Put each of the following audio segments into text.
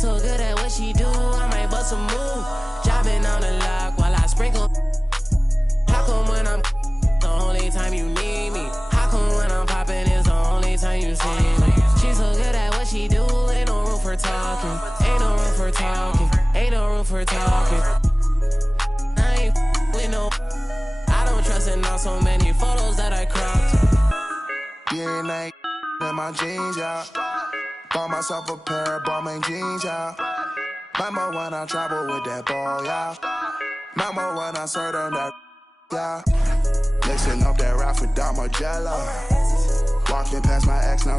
so good at what she do, I might bust a move. Jobbing on the lock while I sprinkle. How come when I'm the only time you need me? How come when I'm popping is the only time you see me? She so good at what she do, ain't no room for talking. Ain't no room for talking. Ain't no room for talking. I ain't with no. I don't trust in all so many photos that I cropped. DNA in my jeans, yeah. Bought myself a pair of Balmain jeans, yeah. Remember when I travel with that ball, yeah. Remember when I served on that, yeah. Mixing up that rap with Dom Margiela. Walking past my ex now.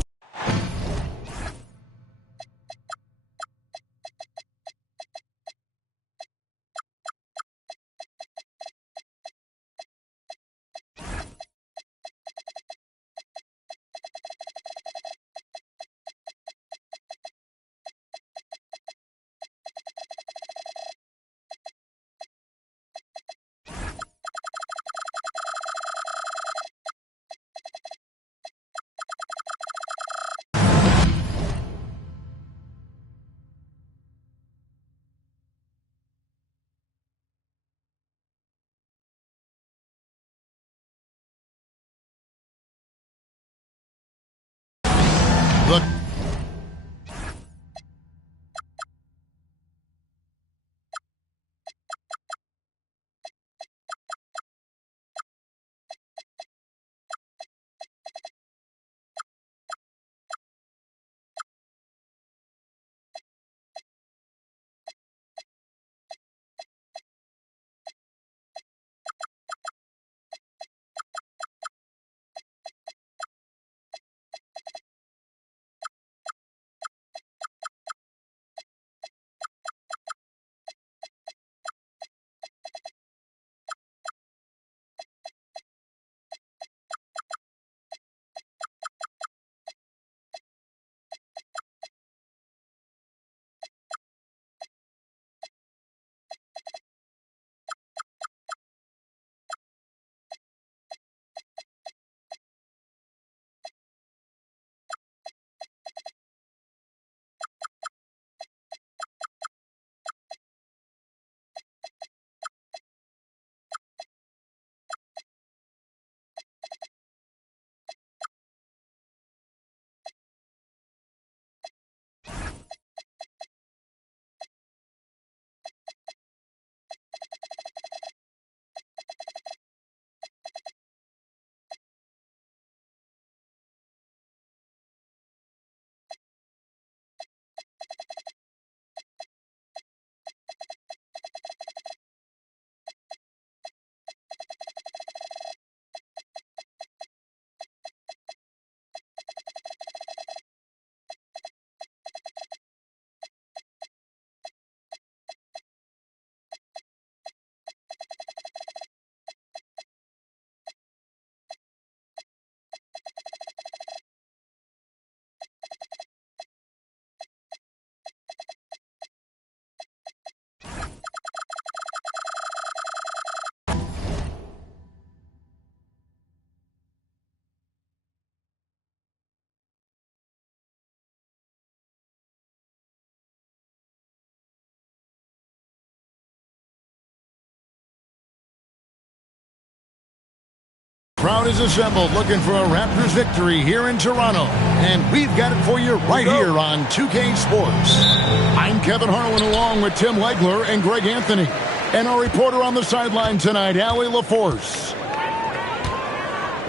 Look. Crowd is assembled looking for a Raptors victory here in Toronto. And we've got it for you right here on 2K Sports. I'm Kevin Harlan along with Tim Legler and Greg Anthony. And our reporter on the sideline tonight, Allie LaForce.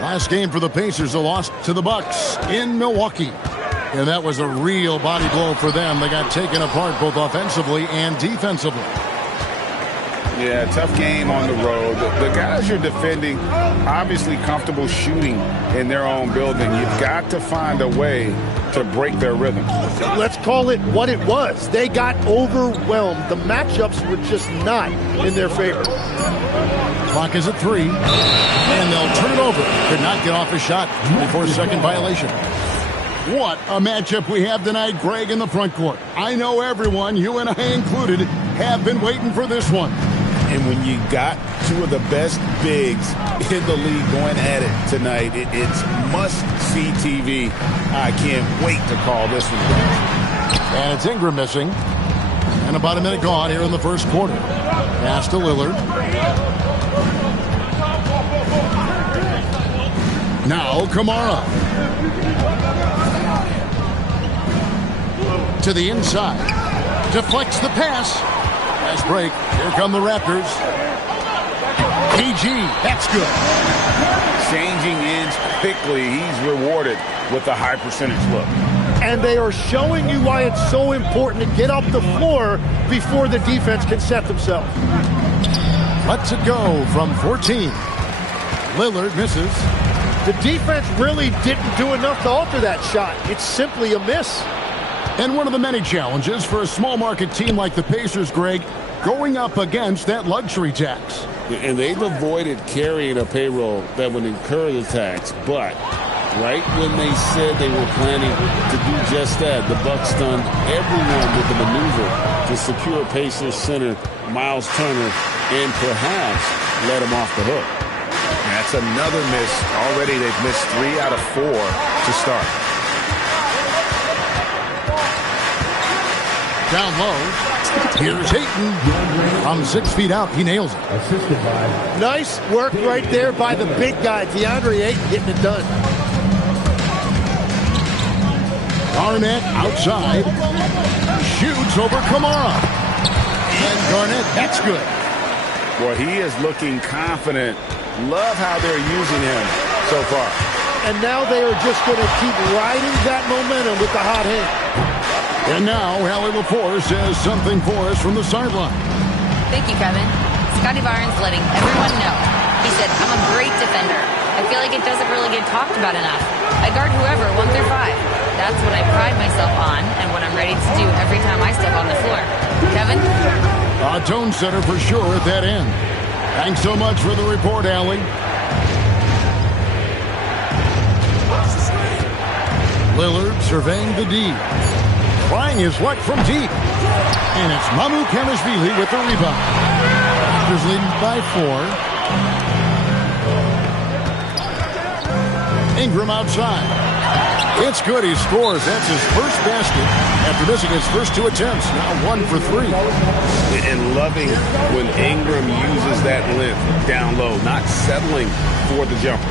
Last game for the Pacers, a loss to the Bucks in Milwaukee. And that was a real body blow for them. They got taken apart both offensively and defensively. Yeah, tough game on the road. The guys you're defending, obviously comfortable shooting in their own building. You've got to find a way to break their rhythm. Let's call it what it was. They got overwhelmed. The matchups were just not in their favor. Clock is at 3, and they'll turn it over. Could not get off a shot. 24-second violation. What a matchup we have tonight, Greg, in the front court. I know everyone, you and I included, have been waiting for this one. And when you got two of the best bigs in the league going at it tonight, it's must-see TV. I can't wait to call this one. And it's Ingram missing. And about a minute gone here in the first quarter. Pass to Lillard. Now Kamara. To the inside. Deflects the pass. Nice break. Here come the Raptors. PG. That's good. Changing ends quickly. He's rewarded with a high percentage look. And they are showing you why it's so important to get up the floor before the defense can set themselves. Lets it go from 14. Lillard misses. The defense really didn't do enough to alter that shot. It's simply a miss. And one of the many challenges for a small market team like the Pacers, Greg, going up against that luxury tax. And they've avoided carrying a payroll that would incur the tax, but right when they said they were planning to do just that, the Bucks stunned everyone with the maneuver to secure Pacers center Miles Turner and perhaps let him off the hook. That's another miss. Already they've missed 3 out of 4 to start. Down low. Here's Ayton. From 6 feet out, he nails it. Nice work right there by the big guy, DeAndre Ayton, getting it done. Garnett outside. Shoots over Kamara. And Garnett, that's good. Well, he is looking confident. Love how they're using him so far. And now they are just going to keep riding that momentum with the hot hand. And now, Allie LaForce says something for us from the sideline. Thank you, Kevin. Scotty Barnes letting everyone know. He said, I'm a great defender. I feel like it doesn't really get talked about enough. I guard whoever, 1 through 5. That's what I pride myself on and what I'm ready to do every time I step on the floor. Kevin? A tone setter for sure at that end. Thanks so much for the report, Allie. Lillard surveying the D. Trying his luck from deep. And it's Mamoukanashvili with the rebound. Raptors leading by 4. Ingram outside. It's good. He scores. That's his first basket after missing his first 2 attempts. Now 1 for 3. And loving when Ingram uses that length down low, not settling for the jumper.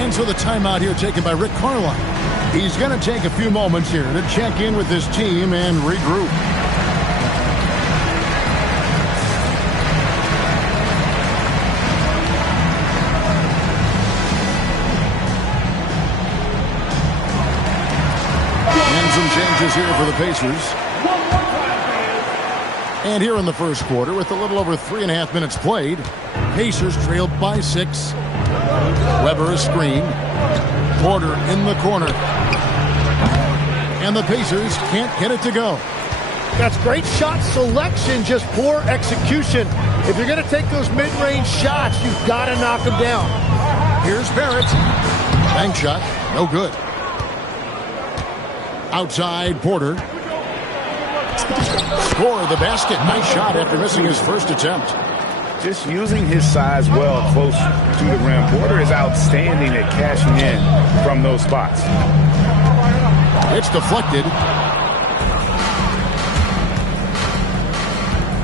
And so the timeout here taken by Rick Carlisle. He's going to take a few moments here to check in with his team and regroup. And some changes here for the Pacers. And here in the first quarter, with a little over 3.5 minutes played, Pacers trailed by 6. Weber a screen. Porter in the corner. And the Pacers can't get it to go. That's great shot selection, just poor execution. If you're going to take those mid-range shots, you've got to knock them down. Here's Barrett. Bank shot, no good. Outside, Porter. Score the basket. Nice shot after missing his first attempt. Just using his size well close to the rim. Porter is outstanding at cashing in from those spots. It's deflected.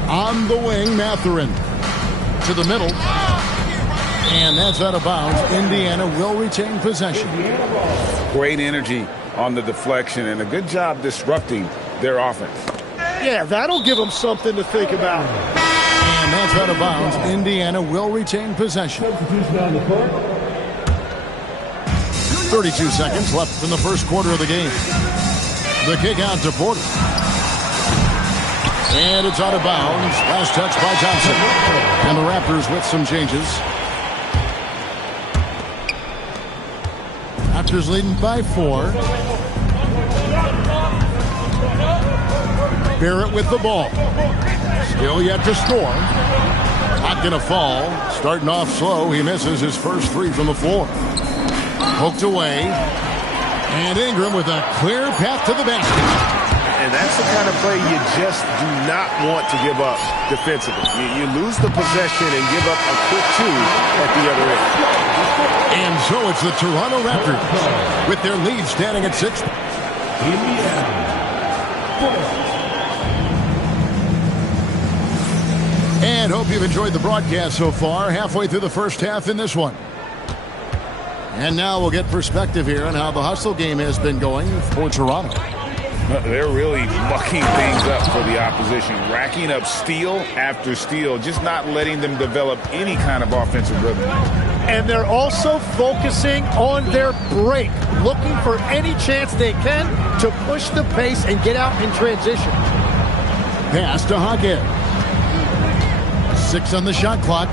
On the wing, Mathurin. To the middle. And that's out of bounds. Indiana will retain possession. Great energy on the deflection and a good job disrupting their offense. Yeah, that'll give them something to think about. And that's out of bounds. Indiana will retain possession. 32 seconds left in the first quarter of the game. The kick out to Porter. And it's out of bounds. Last touch by Thompson. And the Raptors with some changes. Raptors leading by 4. Barrett with the ball. Still yet to score. Not going to fall. Starting off slow. He misses his first 3 from the floor. Poked away. And Ingram with a clear path to the basket. And that's the kind of play you just do not want to give up defensively. You lose the possession and give up a quick 2 at the other end. And so it's the Toronto Raptors with their lead standing at 6. And hope you've enjoyed the broadcast so far. Halfway through the first half in this one. And now we'll get perspective here on how the hustle game has been going for Toronto. They're really mucking things up for the opposition, racking up steal after steal, just not letting them develop any kind of offensive rhythm. And they're also focusing on their break, looking for any chance they can to push the pace and get out in transition. Pass to Hockett. 6 on the shot clock.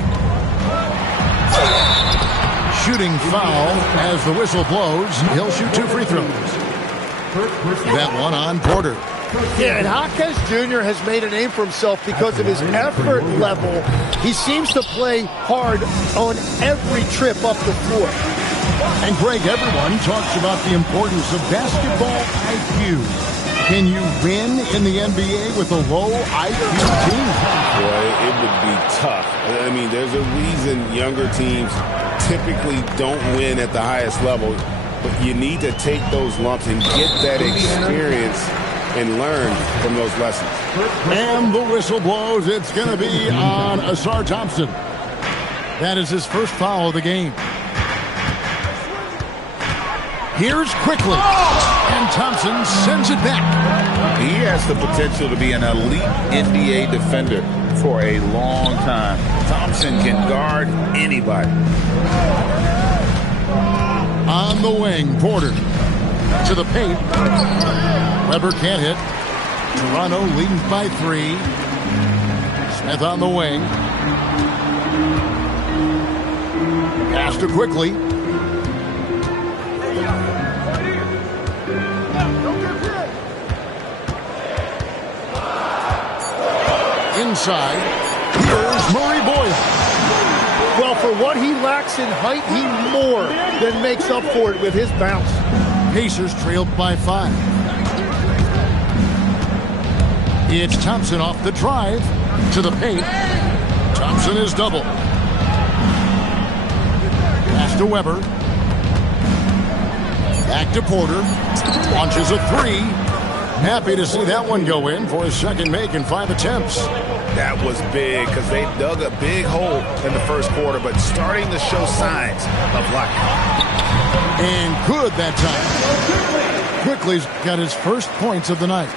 Shooting foul as the whistle blows. He'll shoot 2 free throws. That one on Porter. Yeah, and Jaquez Jr. has made a name for himself because of his effort level. He seems to play hard on every trip up the floor. And Greg, everyone talks about the importance of basketball IQ. Can you win in the NBA with a low IQ team? Boy, it would be tough. I mean, there's a reason younger teams typically don't win at the highest level. But you need to take those lumps and get that experience and learn from those lessons. And the whistle blows. It's going to be on Ausar Thompson. That is his first foul of the game. Here's Quickly. And Thompson sends it back. He has the potential to be an elite NBA defender for a long time. Thompson can guard anybody. On the wing, Porter to the paint. Weber can't hit. Toronto leading by 3. Smith on the wing. Pass to Quickly. Inside, here's Murray Boyle. Well, for what he lacks in height, he more than makes up for it with his bounce. Pacers trailed by 5. It's Thompson off the drive to the paint. Thompson is double. Pass to Weber. Back to Porter. Launches a 3. Happy to see that one go in for his second make in 5 attempts. That was big because they dug a big hole in the first quarter, but starting to show signs of life. And good that time. Quickly's got his first points of the night.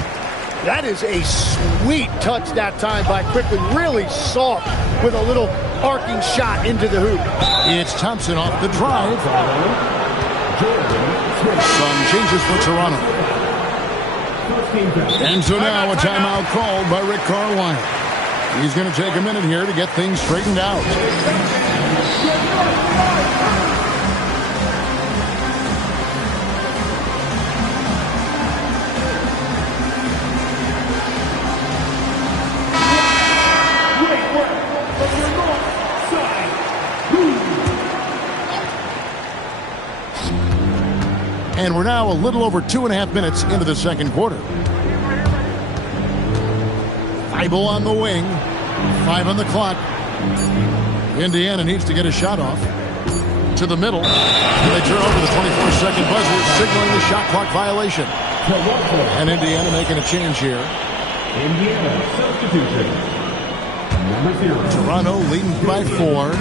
That is a sweet touch that time by Quickly. Really soft with a little arcing shot into the hoop. It's Thompson off the drive. Some changes for Toronto. And so now a timeout called by Rick Carlisle. He's going to take a minute here to get things straightened out. And we're now a little over 2.5 minutes into the second quarter. Thibault on the wing. 5 on the clock. Indiana needs to get a shot off. To the middle. And they turn over the 24-second buzzer, signaling the shot clock violation. And Indiana making a change here. Indiana substitution. Toronto leading by 4.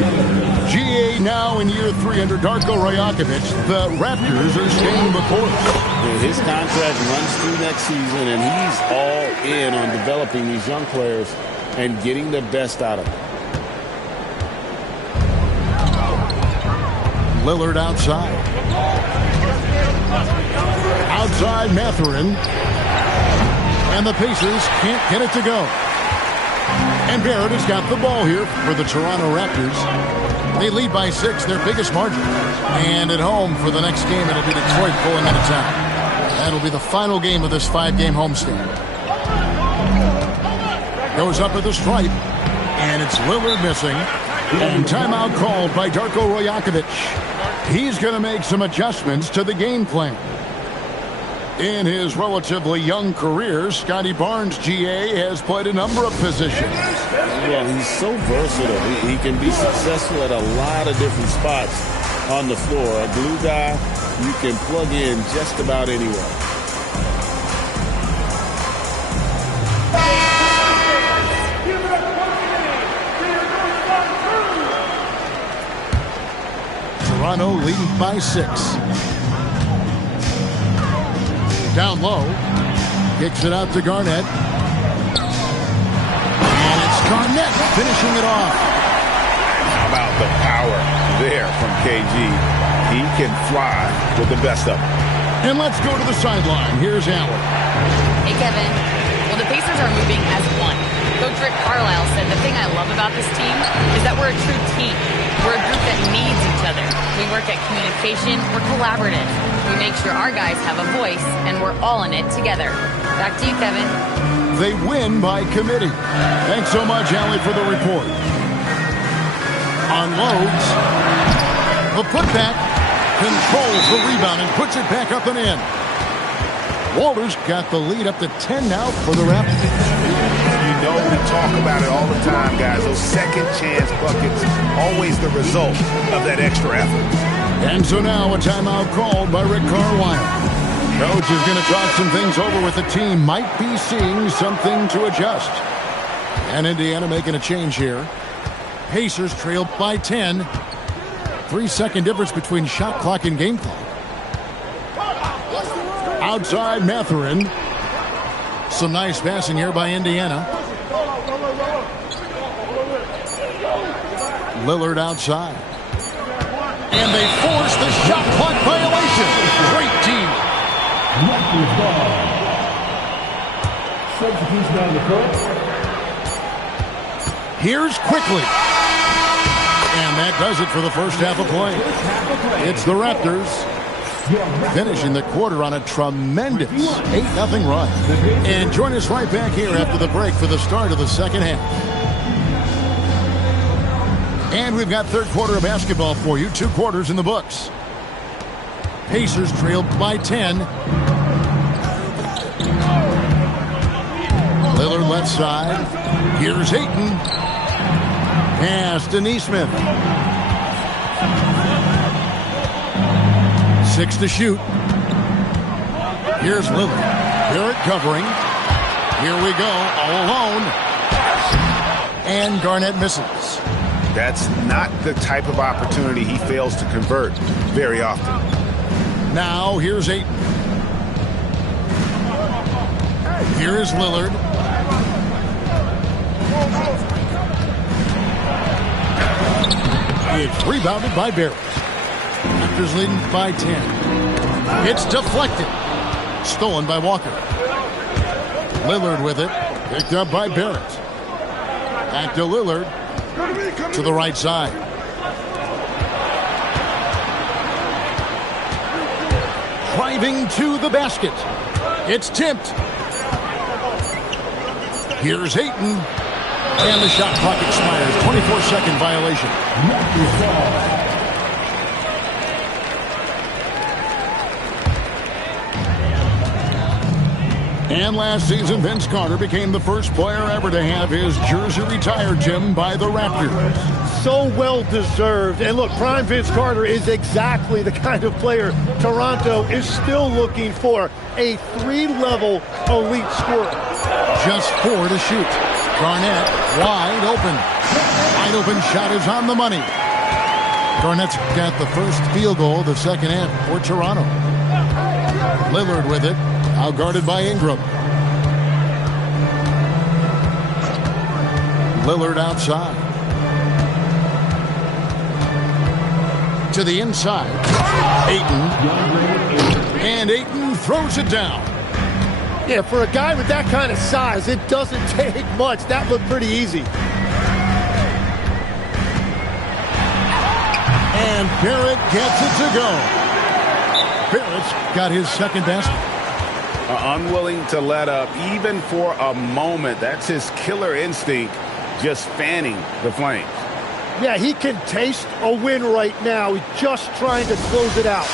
GA now in year 3 under Darko Rajakovic. The Raptors are staying the course. His contract runs through next season, and he's all in on developing these young players and getting the best out of them. Lillard outside. Outside Mathurin. And the Pacers can't get it to go. And Barrett has got the ball here for the Toronto Raptors. They lead by 6, their biggest margin. And at home for the next game, it'll be Detroit pulling into town. That'll be the final game of this 5-game homestand. Goes up at the stripe. And it's Lillard missing. And timeout called by Darko Rajakovic. He's going to make some adjustments to the game plan. In his relatively young career, Scotty Barnes, GA, has played a number of positions. Well, he's so versatile. He can be successful at a lot of different spots on the floor. A glue guy, you can plug in just about anywhere. Toronto leading by 6. Down low. Kicks it out to Garnett. And it's Garnett finishing it off. How about the power there from KG? He can fly with the best of them. And let's go to the sideline. Here's Allen. Hey, Kevin. Well, the Pacers are moving as one. Coach Rick Carlisle said the thing I love about this team is that we're a true team. We're a group that needs each other. We work at communication. We're collaborative. We make sure our guys have a voice, and we're all in it together. Back to you, Kevin. They win by committee. Thanks so much, Allie, for the report. Unloads. The putback. Controls the rebound and puts it back up and in. Walters got the lead up to 10 now for the Raptors. You know we talk about it all the time, guys. Those second chance buckets, always the result of that extra effort. And so now a timeout called by Rick Carlisle. Coach is going to talk some things over with the team. Might be seeing something to adjust. And Indiana making a change here. Pacers trailed by 10. 3-second difference between shot clock and game clock. Outside Mathurin. Some nice passing here by Indiana. Lillard outside. And they force the shot clock violation. Great team. Substitution on the court. Here's Quickly. And that does it for the first half of play. It's the Raptors finishing the quarter on a tremendous 8-0 run. And join us right back here after the break for the start of the second half. And we've got third quarter of basketball for you. 2 quarters in the books. Pacers trailed by 10. Lillard left side. Here's Ayton. Pass to Nesmith. 6 to shoot. Here's Lillard. Barrett covering. Here we go, all alone. And Garnett misses. That's not the type of opportunity he fails to convert very often. Now here's Ayton. Here is Lillard. It's rebounded by Barrett. Raptors leading by 10. It's deflected. Stolen by Walker. Lillard with it. Picked up by Barrett. Back to Lillard. To the right side. Driving to the basket. It's tipped. Here's Ayton. And the shot clock expires. 24-second violation. And last season, Vince Carter became the first player ever to have his jersey retired, Jim, by the Raptors. So well deserved. And look, prime Vince Carter is exactly the kind of player Toronto is still looking for. A 3-level elite scorer. Just 4 to shoot. Garnett wide open. Wide open shot is on the money. Garnett's got the first field goal of the second half for Toronto. Lillard with it. Out guarded by Ingram. Lillard outside. To the inside. Ayton. And Ayton throws it down. Yeah, for a guy with that kind of size, it doesn't take much. That looked pretty easy. And Barrett gets it to go. Barrett's got his second basket. Unwilling to let up even for a moment. That's his killer instinct, just fanning the flames. Yeah, he can taste a win right now. He's just trying to close it out.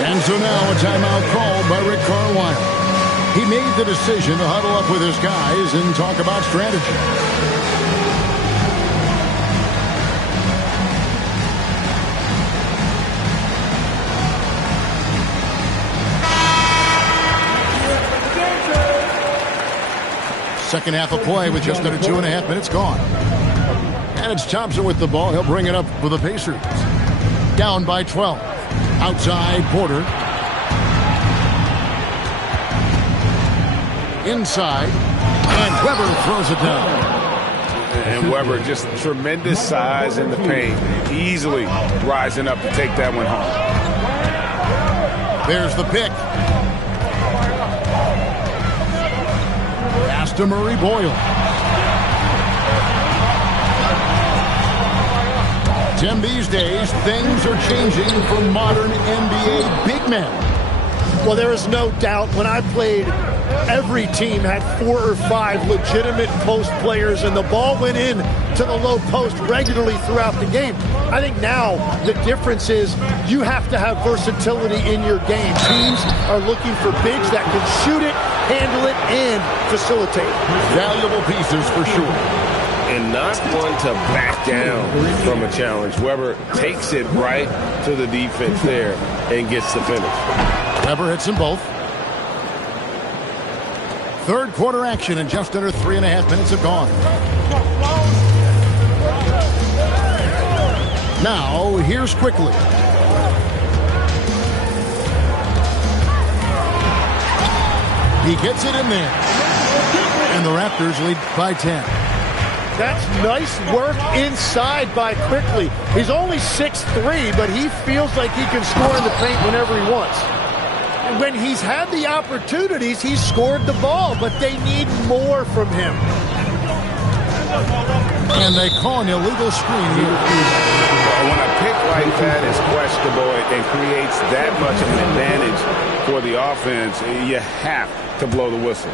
And so now a timeout called by Rick Carlisle. He made the decision to huddle up with his guys and talk about strategy. Second half of play with just under 2.5 minutes gone. And it's Thompson with the ball. He'll bring it up for the Pacers. down by 12. Outside, Porter. Inside, and Weber throws it down. And Weber, just tremendous size in the paint, easily rising up to take that one home. There's the pick. Pass to Murray Boyle. Tim, these days, things are changing for modern NBA big men. Well, there is no doubt when I played, every team had 4 or 5 legitimate post players, and the ball went in to the low post regularly throughout the game. I think now the difference is you have to have versatility in your game. Teams are looking for bigs that can shoot it, handle it, and facilitate. Valuable pieces for sure. And not one to back down from a challenge. Weber takes it right to the defense there and gets the finish. Weber hits them both. Third quarter action, and just under 3.5 minutes have gone. Now, here's Quickly. He gets it in there. And the Raptors lead by 10. That's nice work inside by Quickly. He's only 6'3", but he feels like he can score in the paint whenever he wants. And when he's had the opportunities, he's scored the ball, but they need more from him. And they call an illegal screen here. When a pick like that is questionable and creates that much of an advantage for the offense, you have to blow the whistle.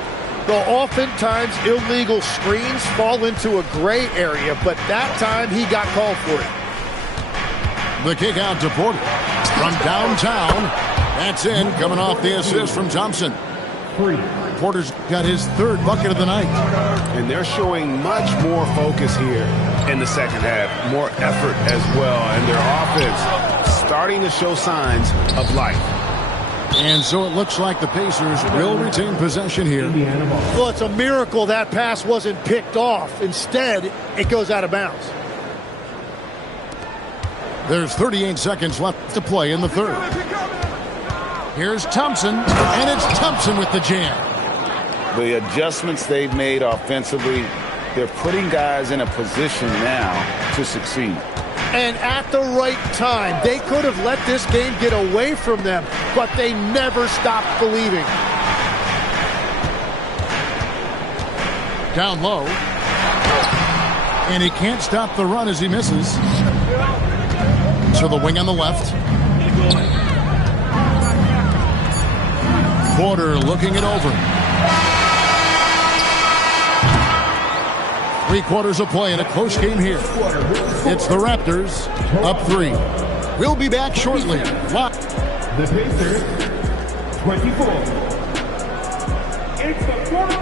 Well, oftentimes illegal screens fall into a gray area, but that time he got called for it. The kick out to Porter from downtown. That's in, coming off the assist from Thompson. Porter's got his third bucket of the night. And they're showing much more focus here in the second half, more effort as well, and their offense starting to show signs of life. And so it looks like the Pacers will retain possession here. Well, it's a miracle that pass wasn't picked off. Instead, it goes out of bounds. There's 38 seconds left to play in the third. Here's Thompson, and it's Thompson with the jam. The adjustments they've made offensively, they're putting guys in a position now to succeed. And at the right time, they could have let this game get away from them, but they never stopped believing. Down low. And he can't stop the run as he misses. To the wing on the left. Porter looking it over. 3 quarters of play in a close game here. It's the Raptors up 3. We'll be back shortly. The Pacers, 24.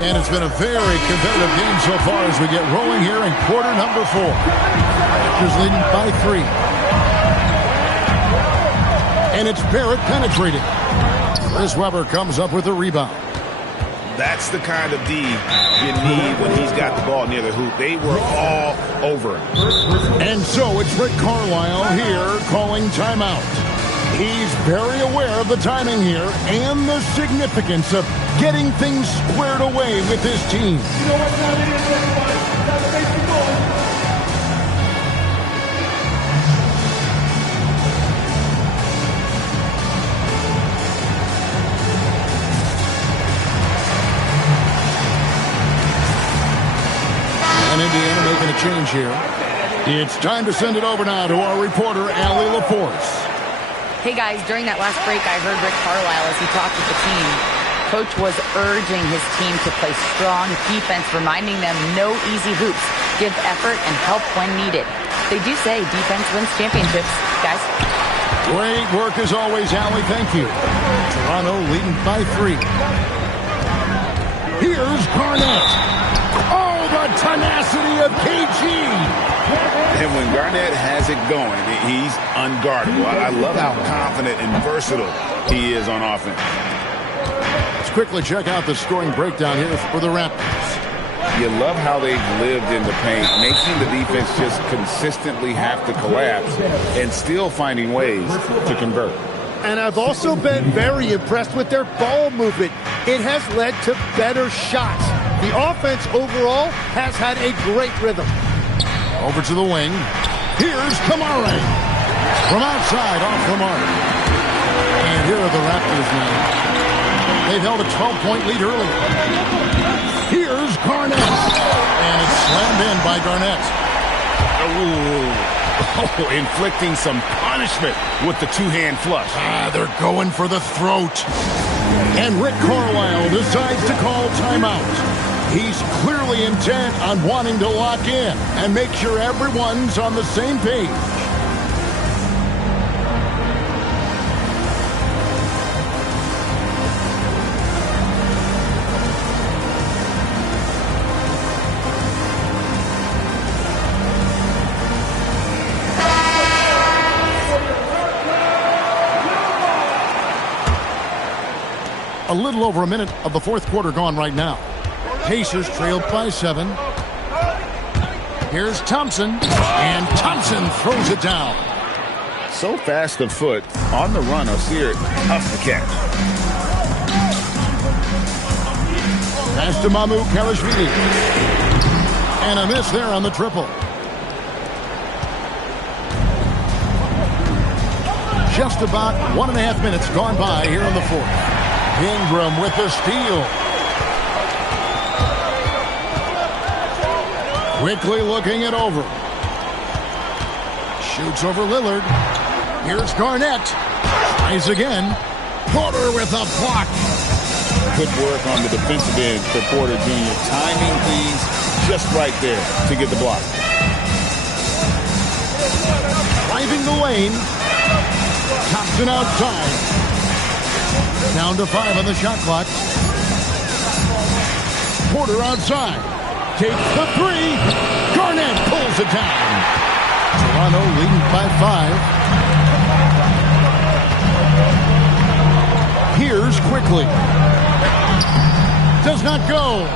And it's been a very competitive game so far as we get rolling here in quarter number 4. Raptors leading by 3. And it's Barrett penetrating. Chris Webber comes up with a rebound. That's the kind of D you need when he's got the ball near the hoop. They were all over him. And so it's Rick Carlisle here calling timeout. He's very aware of the timing here and the significance of getting things squared away with his team. You know what time it is, everybody? Let's make it going. Indiana making a change here. It's time to send it over now to our reporter, Allie LaForce. Hey guys, during that last break, I heard Rick Carlisle as he talked with the team. Coach was urging his team to play strong defense, reminding them no easy hoops, give effort and help when needed. They do say defense wins championships, guys. Great work as always, Allie. Thank you. Toronto leading by 3. Here's Garnett. Oh, the tenacity of KG. And when Garnett has it going, he's unguardable. I love how confident and versatile he is on offense. Let's quickly check out the scoring breakdown here for the Raptors. You love how they've lived in the paint, making the defense just consistently have to collapse and still finding ways to convert. And I've also been very impressed with their ball movement. It has led to better shots. The offense overall has had a great rhythm. Over to the wing. Here's Kamara. From outside, off the mark. And here are the Raptors now. They've held a 12-point lead earlier. Here's Garnett. And it's slammed in by Garnett. Oh, inflicting some punishment with the two-hand flush. They're going for the throat. And Rick Carlisle decides to call timeout. He's clearly intent on wanting to lock in and make sure everyone's on the same page. A little over a minute of the fourth quarter gone right now. Pacers trailed by 7. Here's Thompson, and Thompson throws it down. So fast of foot, on the run, Osir, tough to catch. Pass to Mamu Kalashvili. And a miss there on the triple. Just about 1.5 minutes gone by here in the fourth. Ingram with the steal. Quickly looking it over. Shoots over Lillard. Here's Garnett. Tries again. Porter with a block. Good work on the defensive end for Porter Jr. Timing things just right there to get the block. Driving the lane. Thompson outside. Down to 5 on the shot clock. Porter outside. Takes the 3. Garnett pulls it down. Toronto leading by 5. Here's Quickly. Does not go.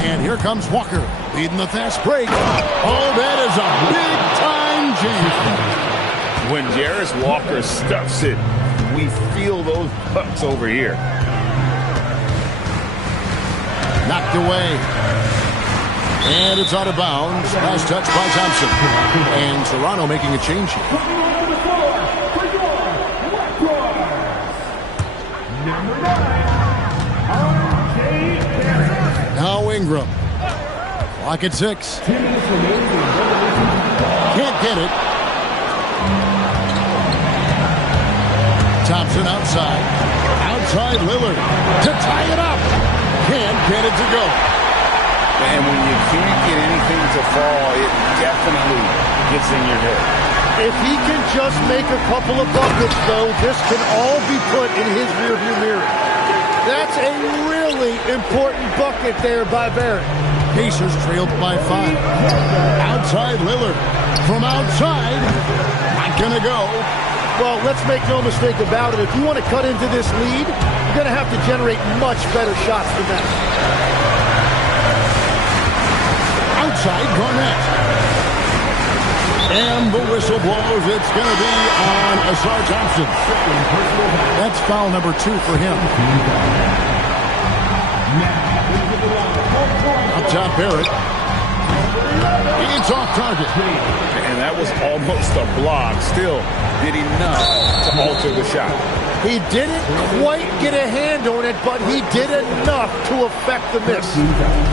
And here comes Walker. Leading the fast break. Oh, that is a big-time jam. When Jarris Walker stuffs it, we feel those bucks over here. Knocked away. And it's out of bounds. Last touch by Thompson. And Toronto making a change here. Now Ingram. Clock at 6. Can't get it. Thompson outside. Outside Lillard to tie it up. Can't get it to go. And when you can't get anything to fall, it definitely gets in your head. If he can just make a couple of buckets, though, this can all be put in his rearview mirror. That's a really important bucket there by Barrett. Pacers trailed by 5. Outside Lillard. From outside. Not going to go. Well, let's make no mistake about it. If you want to cut into this lead, you're going to have to generate much better shots than that. Outside Garnett. And the whistle blows. It's going to be on Ausar Thompson. That's foul number 2 for him. Up top, Barrett. It's off target. And that was almost a block. Still did enough to alter the shot. He didn't quite get a hand on it, but he did enough to affect the miss.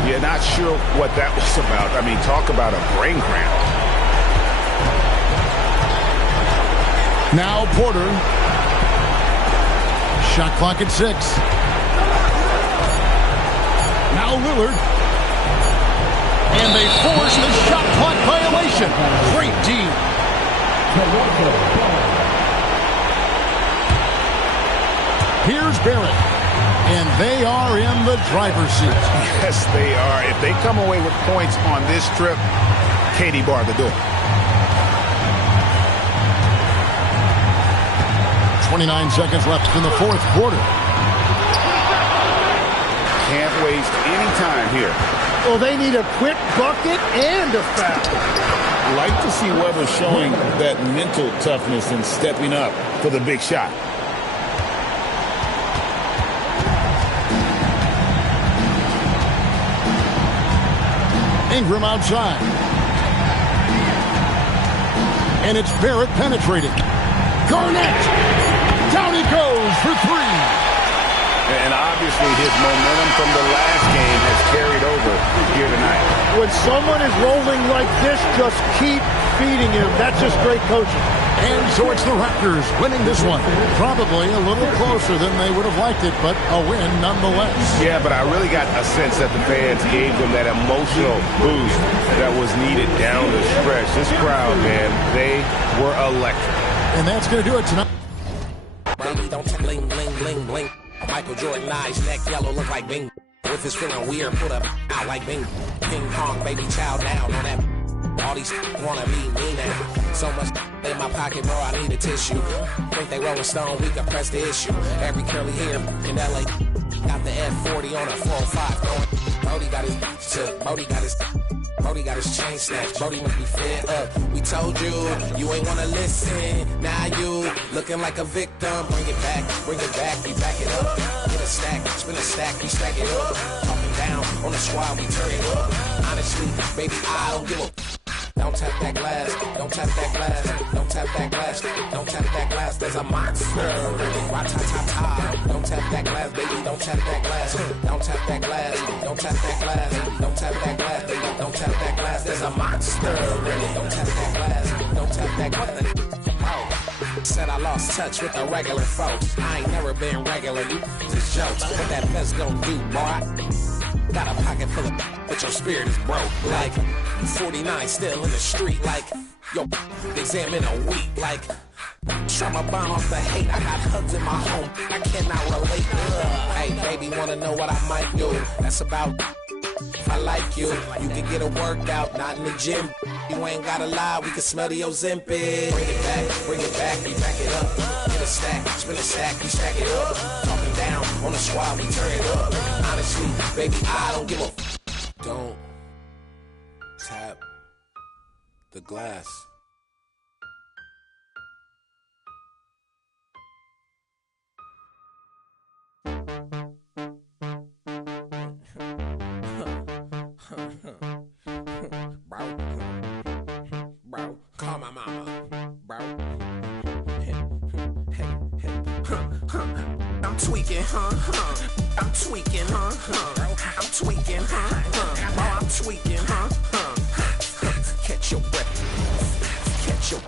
Yeah, not sure what that was about. I mean, talk about a brain cramp. Now Porter. Shot clock at 6. Now Lillard. And they force the shot clock violation. Great D. Here's Barrett. And they are in the driver's seat. Yes, they are. If they come away with points on this trip, Katie barred the door. 29 seconds left in the fourth quarter. can't waste any time here. Well, they need a quick bucket and a foul. Like to see Webber showing that mental toughness and stepping up for the big shot. Ingram outside. And it's Barrett penetrating. Garnett! Down he goes for three. And obviously his momentum from the last game has carried over here tonight. When someone is rolling like this, just keep feeding him. That's just great coaching. And so it's the Raptors winning this one. Probably a little closer than they would have liked it, but a win nonetheless. Yeah, but I really got a sense that the fans gave them that emotional boost that was needed down the stretch. This crowd, man, they were electric. And that's going to do it tonight. Baby, don't bling, bling, bling, bling. Michael Jordan eyes, neck yellow, look like Bing. If it's feeling weird, put up out like Bing. Ping pong, baby, chow down on that. All these wanna be me now. So much in my pocket, bro, I need a tissue. Think they Rolling Stone, we can press the issue. Every curly hair in LA. Got the F40 on a 405 going. Brody got his chain snatched. Brody must be fed up. We told you, you ain't wanna listen. Now you looking like a victim. Bring it back, we back it up. Get a stack, spin a stack, we stack it up. Talking down on the squad, we turn it up. Honestly, baby, I don't give a. Don't tap that glass, don't tap that glass, don't tap that glass, don't tap that glass, there's a monster. Ra-ta-ta-ta. Don't tap that glass, baby, don't tap that glass, don't tap that glass, don't tap that glass, don't tap that glass, baby, don't tap that glass, there's a monster. Don't tap that glass, don't tap that glass. Said I lost touch with the regular folks. I ain't never been regular, you just jokes. What that vest gon' do, boy? Got a pocket full of but your spirit is broke. Like, you 49 still in the street. Like, yo, exam in a week. Like, try my bomb off the hate. I got hugs in my home. I cannot relate. Hey, baby, wanna know what I might do? That's about if I like you. You can get a workout, not in the gym. You ain't gotta lie, we can smell the Ozempic. Bring it back, we back it up. Get a stack, spin a stack, we stack it up. Talking down on the squad, we turn it up. Honestly, baby, I don't give a. Don't tap the glass. Bro, call my mama, bro. I'm tweaking, I'm tweaking, I'm tweaking, Bro, I'm tweaking, Catch your breath, catch your.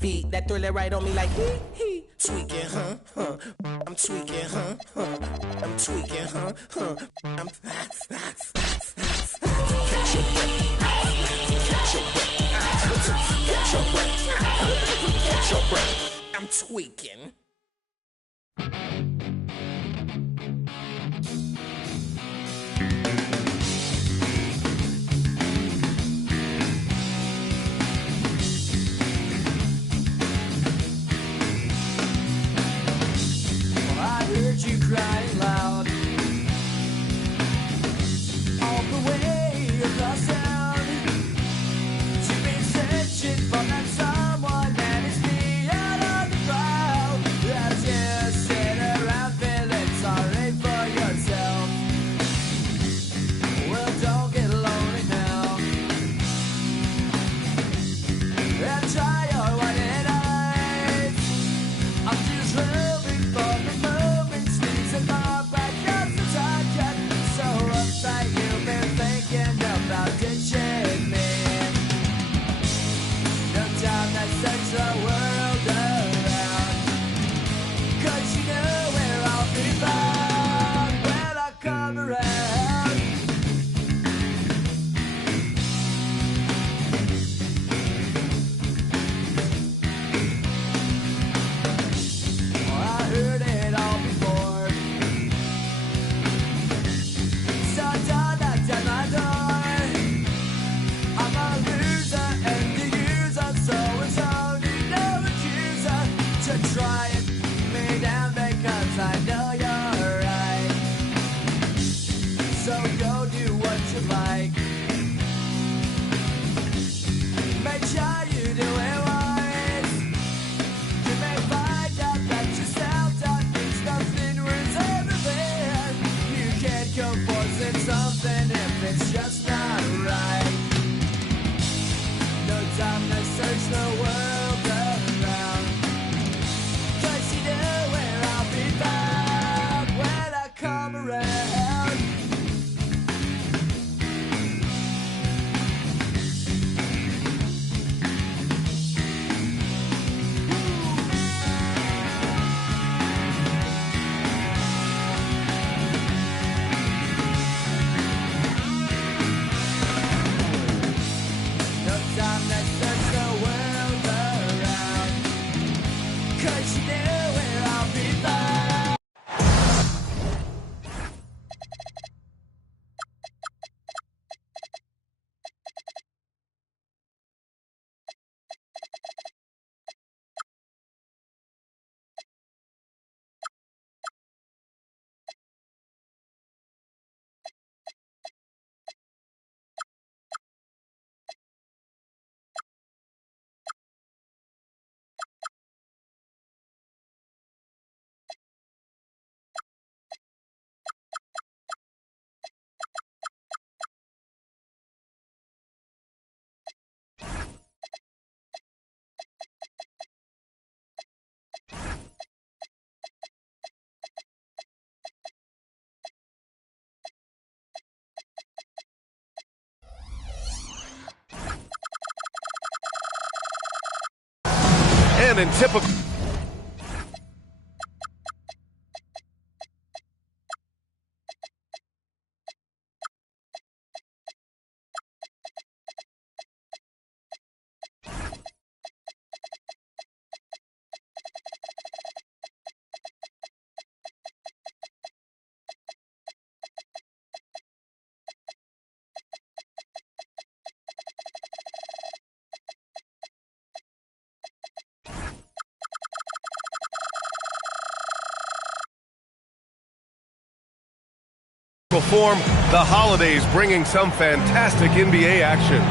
Feet that thriller right on me like hee. Tweaking, huh? I'm tweaking, huh? I'm tweaking, huh? I'm catch your breath. Catch your breath. Catch your breath. Catch your breath. I'm tweaking. You crying loud all the way across town. You've been searching for that someone that is me out of the crowd. As you sit around feeling sorry for yourself. Well, don't get lonely now and try your white eyes. I'm just hoping for the moon. Search the world around, 'cause you know where I'll be found when I come around. Oh, I heard it all before, so don't knock down my door. I'm a loser and the user, so it's to try and me down because I know you're right. So go do what you like. Make sure you do it wise. You may find out that yourself don't means nothing worth everything. You can't go forcing something if it's just not right. No time to search the world around. You know where I'll be found when I come around. No time to search the world around, 'cause you know where I'll be found. And in typical form, the holidays bringing some fantastic NBA action.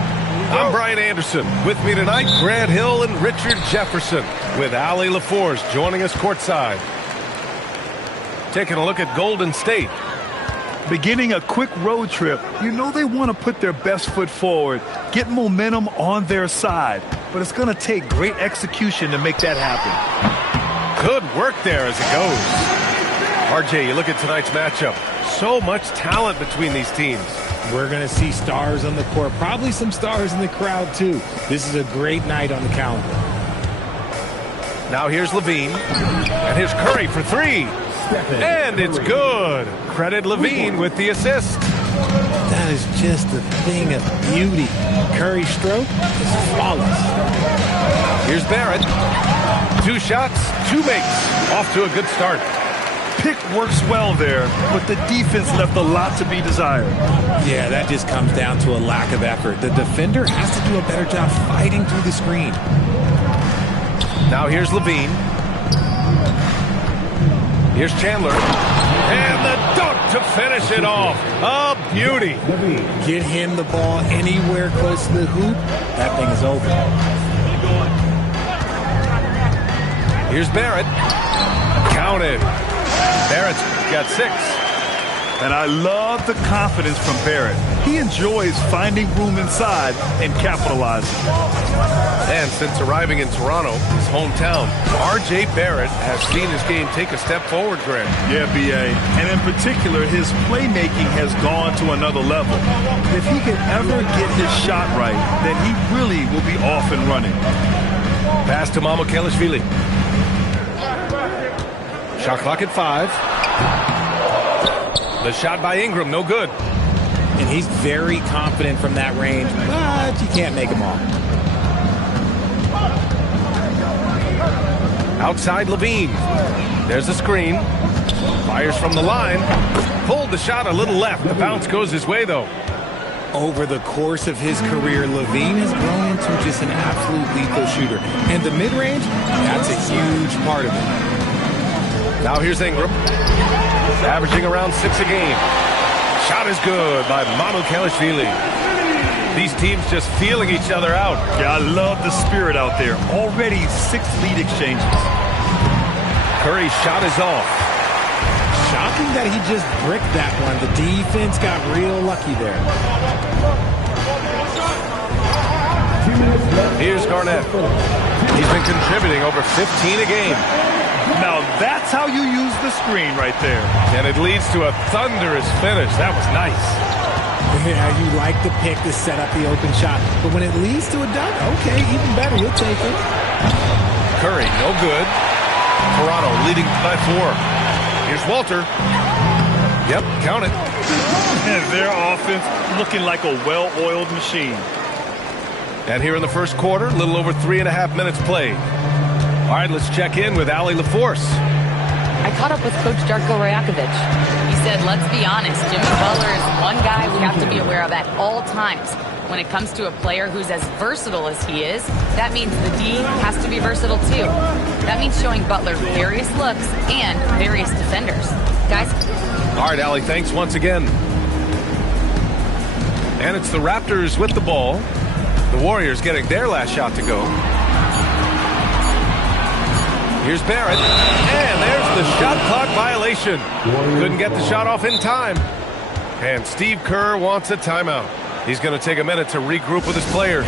I'm Brian Anderson. With me tonight, Grant Hill and Richard Jefferson, with Allie LaForce joining us courtside. Taking a look at Golden State. Beginning a quick road trip, you know they want to put their best foot forward, get momentum on their side, but it's going to take great execution to make that happen. Good work there as it goes. RJ, you look at tonight's matchup. So much talent between these teams. We're going to see stars on the court, probably some stars in the crowd too. This is a great night on the calendar. Now here's Levine. And here's Curry for three. And it's good. Credit Levine with the assist. That is just a thing of beauty. Curry's stroke is flawless. Here's Barrett. 2 shots, 2 makes. Off to a good start. Pick works well there, but the defense left a lot to be desired. Yeah, that just comes down to a lack of effort. The defender has to do a better job fighting through the screen. Now here's Levine. Here's Chandler. And the dunk to finish it off. A beauty. Get him the ball anywhere close to the hoop. That thing is over. Here's Barrett. Counted. Barrett's got 6. And I love the confidence from Barrett. He enjoys finding room inside and capitalizing. And since arriving in Toronto, his hometown, R.J. Barrett has seen his game take a step forward, Grant. Yeah, B.A. And in particular, his playmaking has gone to another level. If he can ever get his shot right, then he really will be off and running. Pass to Mamukelashvili. Shot clock at 5. The shot by Ingram, no good. And he's very confident from that range, but you can't make him all. Outside Levine. There's a screen. Fires from the line. Pulled the shot a little left. The bounce goes his way, though. Over the course of his career, Levine has grown into just an absolute lethal shooter. And the mid-range, that's a huge part of it. Now here's Ingram. Averaging around 6 a game. Shot is good by Mamukelashvili. These teams just feeling each other out. Yeah, I love the spirit out there. Already 6 lead exchanges. Curry's shot is off. Shocking that he just bricked that one. The defense got real lucky there. Here's Garnett. He's been contributing over 15 a game. Now that's how you use the screen right there. And it leads to a thunderous finish. That was nice. Yeah, you like the pick to set up the open shot. But when it leads to a dunk, okay, even better. You'll take it. Curry, no good. Toronto leading by 4. Here's Walter. Yep, count it. And their offense looking like a well-oiled machine. And here in the first quarter, a little over 3.5 minutes played. All right, let's check in with Allie LaForce. I caught up with Coach Darko Rajakovic. He said, let's be honest, Jimmy Butler is one guy we have to be aware of at all times. When it comes to a player who's as versatile as he is, that means the D has to be versatile too. That means showing Butler various looks and various defenders. Guys? All right, Allie, thanks once again. And it's the Raptors with the ball. The Warriors getting their last shot to go. Here's Barrett, and there's the shot clock violation. Couldn't get the shot off in time. And Steve Kerr wants a timeout. He's going to take a minute to regroup with his players.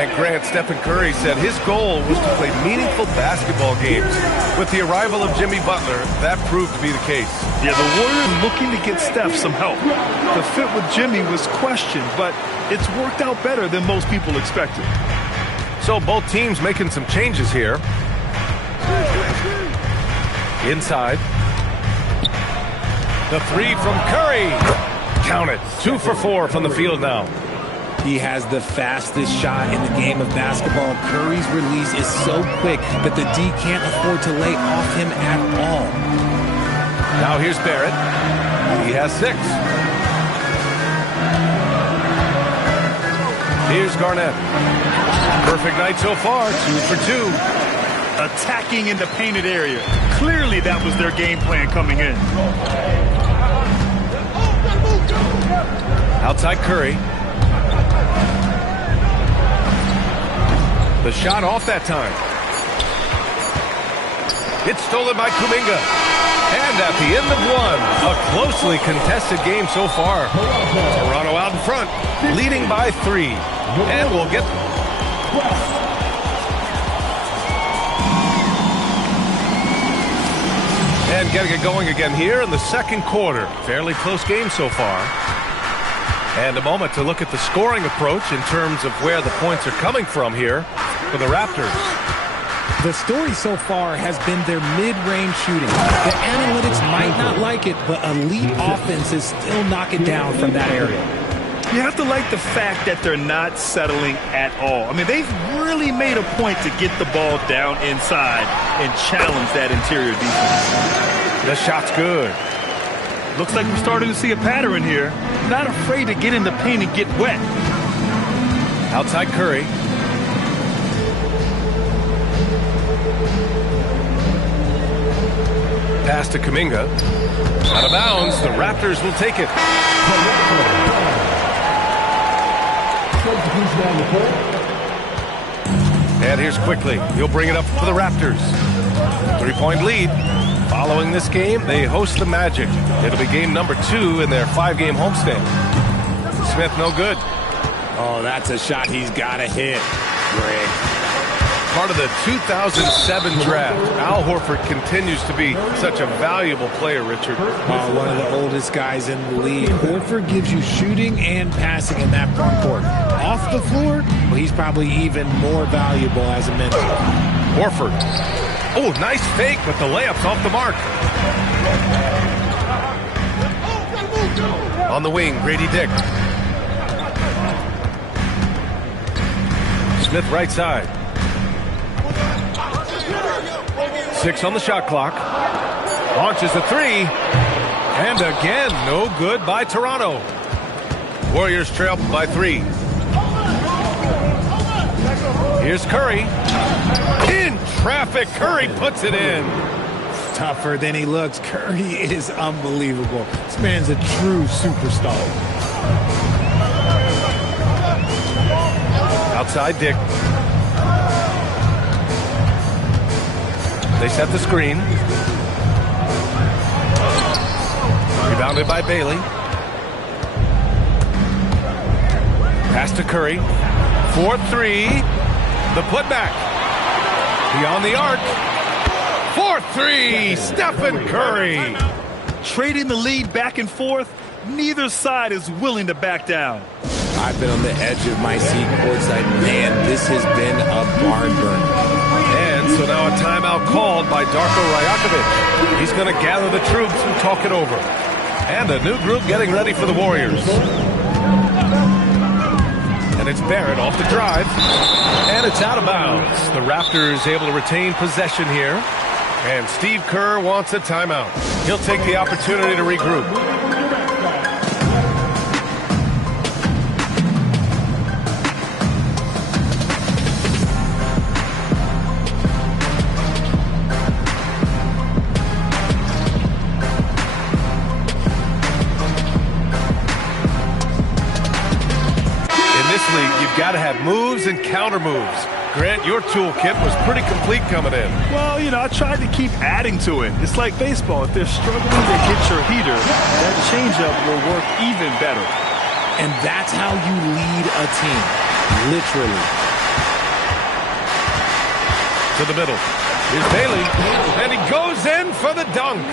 And Grant, Stephen Curry said his goal was to play meaningful basketball games. With the arrival of Jimmy Butler, that proved to be the case. Yeah, the Warriors looking to get Steph some help. The fit with Jimmy was questioned, but it's worked out better than most people expected. So both teams making some changes here. Inside. The 3 from Curry. Count it. 2 for 4 from the field now. He has the fastest shot in the game of basketball. Curry's release is so quick that the D can't afford to lay off him at all. Now here's Barrett. He has 6. Here's Garnett. Perfect night so far. 2 for 2. Attacking in the painted area. Clearly that was their game plan coming in. Outside Curry. The shot off that time. It's stolen by Kuminga. And at the end of 1, a closely contested game so far. Toronto out in front, leading by 3. And we'll get... And getting it going again here in the second quarter. Fairly close game so far. And a moment to look at the scoring approach in terms of where the points are coming from here for the Raptors. The story so far has been their mid-range shooting. The analytics might not like it, but elite offenses still knock it down from that area. You have to like the fact that they're not settling at all. I mean, they've really made a point to get the ball down inside and challenge that interior defense. The shot's good. Looks like we're starting to see a pattern here. Not afraid to get in the paint and get wet. Outside Curry. Pass to Kuminga. Out of bounds. The Raptors will take it. And here's Quickly. He'll bring it up for the Raptors. 3-point lead. Following this game, they host the Magic. It'll be game number 2 in their 5-game homestand. Smith, no good. Oh, that's a shot he's got to hit, Greg. Part of the 2007 draft. Al Horford continues to be such a valuable player, Richard. One of the oldest guys in the league. Horford gives you shooting and passing in that front court. Off the floor, well, he's probably even more valuable as a mentor. Horford. Oh, nice fake, but the layup's off the mark. On the wing, Grady Dick. Smith right side. 6 on the shot clock. Launches the 3. And again, no good by Toronto. Warriors trail by 3. Here's Curry. In traffic, Curry puts it in. Tougher than he looks. Curry is unbelievable. This man's a true superstar. Outside Dick. They set the screen. Rebounded by Bailey. Pass to Curry. 4-3. The putback. Beyond the arc. 4-3. Stephen Curry. Trading the lead back and forth. Neither side is willing to back down. I've been on the edge of my seat courtside. Man, this has been a barn burner. And so now a timeout called by Darko Rajakovic. He's going to gather the troops and talk it over. And a new group getting ready for the Warriors. And it's Barrett off the drive. And it's out of bounds. The Raptors able to retain possession here. And Steve Kerr wants a timeout. He'll take the opportunity to regroup. You've got to have moves and counter moves. Grant, your toolkit was pretty complete coming in. Well, you know, I tried to keep adding to it. It's like baseball. If they're struggling to hit your heater, that changeup will work even better. And that's how you lead a team. Literally. To the middle. Here's Bailey. And he goes in for the dunk.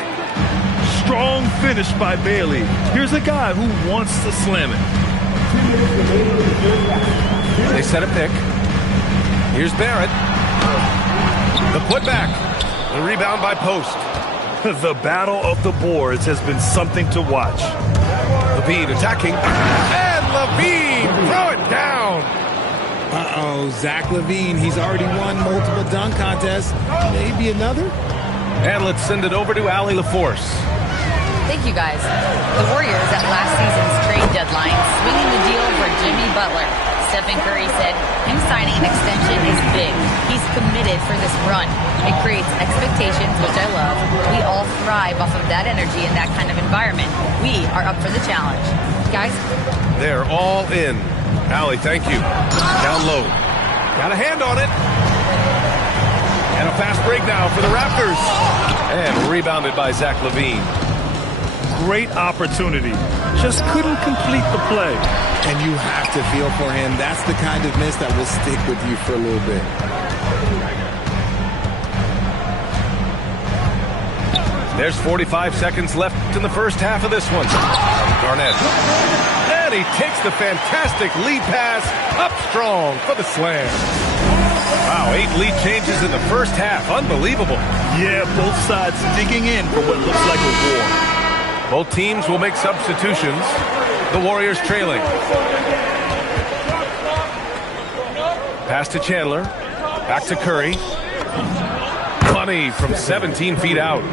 Strong finish by Bailey. Here's a guy who wants to slam it. They set a pick. Here's Barrett. The putback. The rebound by Post. The battle of the boards has been something to watch. LaVine attacking. And LaVine throw it down. Uh-oh, Zach LaVine. He's already won multiple dunk contests. Maybe another? And let's send it over to Allie LaForce. Thank you, guys. The Warriors at last season's trade deadline swinging the deal for Jimmy Butler. Stephen Curry said him signing an extension is big. He's committed for this run. It creates expectations, which I love. We all thrive off of that energy and that kind of environment. We are up for the challenge. Guys? They're all in. Allie, thank you. Down low. Got a hand on it. And a fast break now for the Raptors. And rebounded by Zach LaVine. Great opportunity. Just couldn't complete the play. And you have to feel for him. That's the kind of miss that will stick with you for a little bit. There's 45 seconds left in the first half of this one. Garnett. And he takes the fantastic lead pass up strong for the slam. Wow, 8 lead changes in the first half. Unbelievable. Yeah, both sides digging in for what looks like a war. Both teams will make substitutions. The Warriors trailing. Pass to Chandler. Back to Curry. Money from 17 feet out.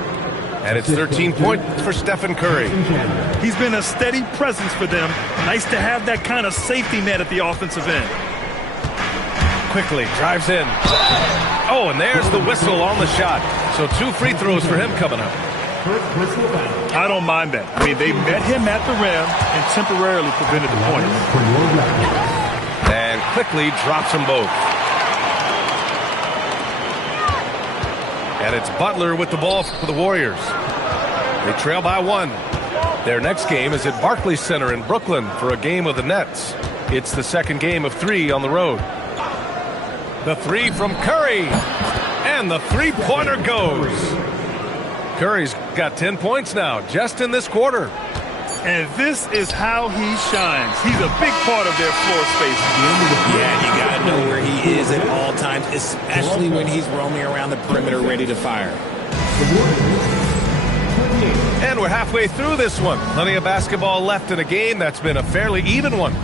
And it's 13 points for Stephen Curry. He's been a steady presence for them. Nice to have that kind of safety net at the offensive end. Quickly drives in. Oh, and there's the whistle on the shot. So 2 free throws for him coming up. I don't mind that. I mean, they met him at the rim and temporarily prevented the points. And quickly drops them both. And it's Butler with the ball for the Warriors. They trail by 1. Their next game is at Barclays Center in Brooklyn for a game of the Nets. It's the second game of 3 on the road. The 3 from Curry. And the three-pointer goes. Curry's got 10 points now, just in this quarter. And this is how he shines. He's a big part of their floor space. Yeah, you got to know where he is at all times, especially when he's roaming around the perimeter ready to fire. And we're halfway through this one. Plenty of basketball left in a game that's been a fairly even one.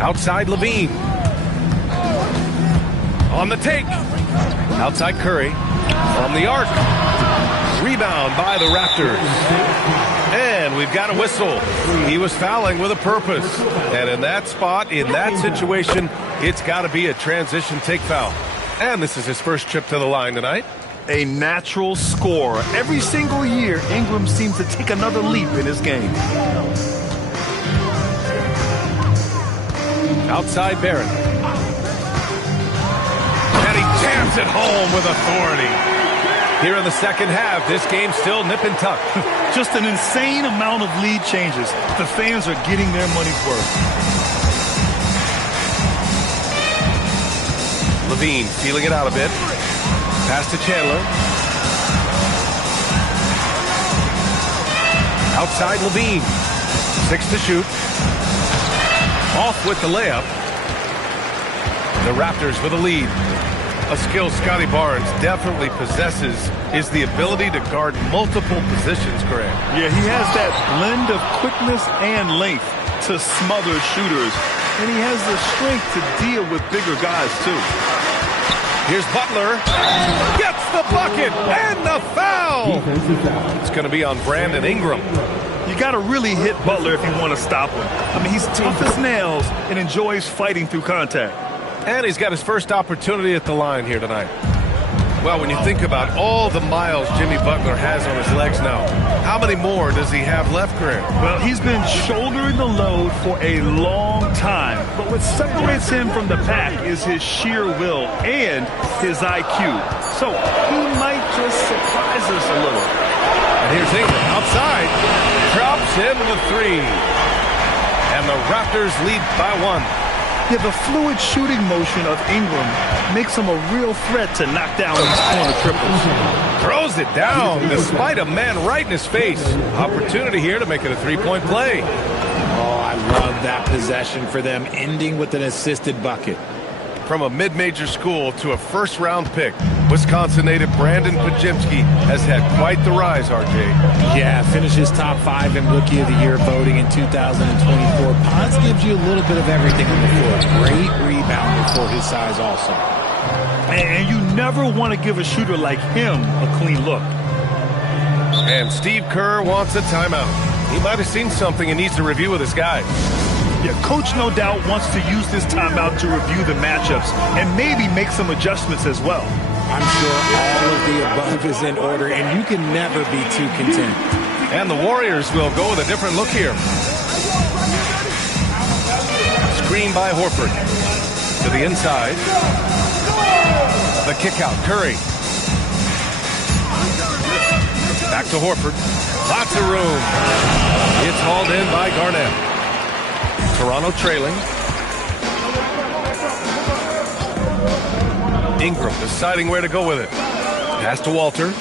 Outside Levine. On the take. Outside Curry. From the arc. Rebound by the Raptors. And we've got a whistle. He was fouling with a purpose. And in that spot, in that situation, it's got to be a transition take foul. And this is his first trip to the line tonight. A natural scorer. Every single year, Ingram seems to take another leap in his game. Outside Barron. And he jams it home with authority. Here in the second half, this game's still nip and tuck. Just an insane amount of lead changes. The fans are getting their money's worth. Levine feeling it out a bit. Pass to Chandler. Outside Levine. 6 to shoot. Off with the layup. The Raptors with a lead. A skill Scotty Barnes definitely possesses is the ability to guard multiple positions, Greg. Yeah, he has that blend of quickness and length to smother shooters. And he has the strength to deal with bigger guys, too. Here's Butler. Gets the bucket and the foul. It's going to be on Brandon Ingram. You got to really hit Butler if you want to stop him. I mean, he's tough as nails and enjoys fighting through contact. And he's got his first opportunity at the line here tonight. Well, when you think about all the miles Jimmy Butler has on his legs now, how many more does he have left, Greg? Well, he's been shouldering the load for a long time. But what separates him from the pack is his sheer will and his IQ. So he might just surprise us a little. And here's Ingram outside. Drops in the 3. And the Raptors lead by 1. Yeah, the fluid shooting motion of Ingram makes him a real threat to knock down these corner triples. Throws it down despite a man right in his face. Opportunity here to make it a 3-point play. Oh, I love that possession for them, ending with an assisted bucket. From a mid-major school to a first-round pick, Wisconsin native Brandon Podziemski has had quite the rise, RJ. Yeah, finishes top 5 in Rookie of the Year voting in 2024. Pods gives you a little bit of everything on the floor. Great rebounder for his size also. And you never want to give a shooter like him a clean look. And Steve Kerr wants a timeout. He might have seen something and needs to review with his guys. Yeah, coach no doubt wants to use this timeout to review the matchups and maybe make some adjustments as well. I'm sure all of the above is in order, and you can never be too content. And the Warriors will go with a different look here. Screen by Horford. To the inside. The kick out, Curry. Back to Horford. Lots of room. It's hauled in by Garnett. Toronto trailing. Ingram deciding where to go with it. Pass to Walter.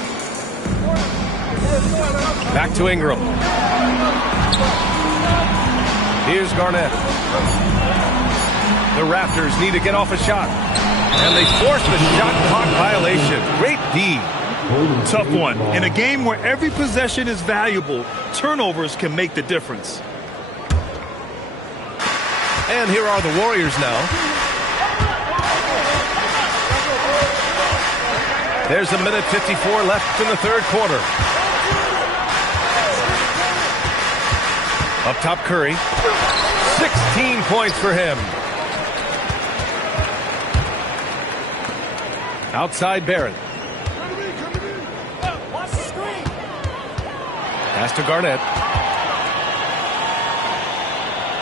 Back to Ingram. Here's Garnett. The Raptors need to get off a shot. And they force the shot clock violation. Great D. Tough one. In a game where every possession is valuable, turnovers can make the difference. And here are the Warriors now. There's a minute 54 left in the third quarter. Up top, Curry. 16 points for him. Outside, Barrett. Pass to Garnett.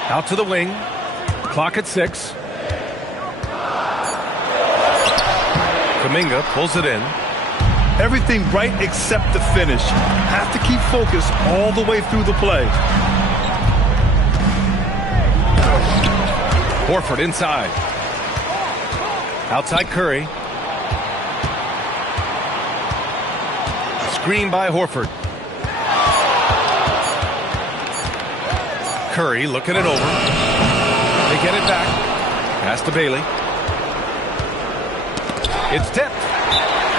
Out to the wing. Clock at 6. Kuminga pulls it in. Everything right except the finish. Have to keep focus all the way through the play. Horford inside. Outside Curry. Screen by Horford. Curry looking it over. They get it back. Pass to Bailey. It's tipped.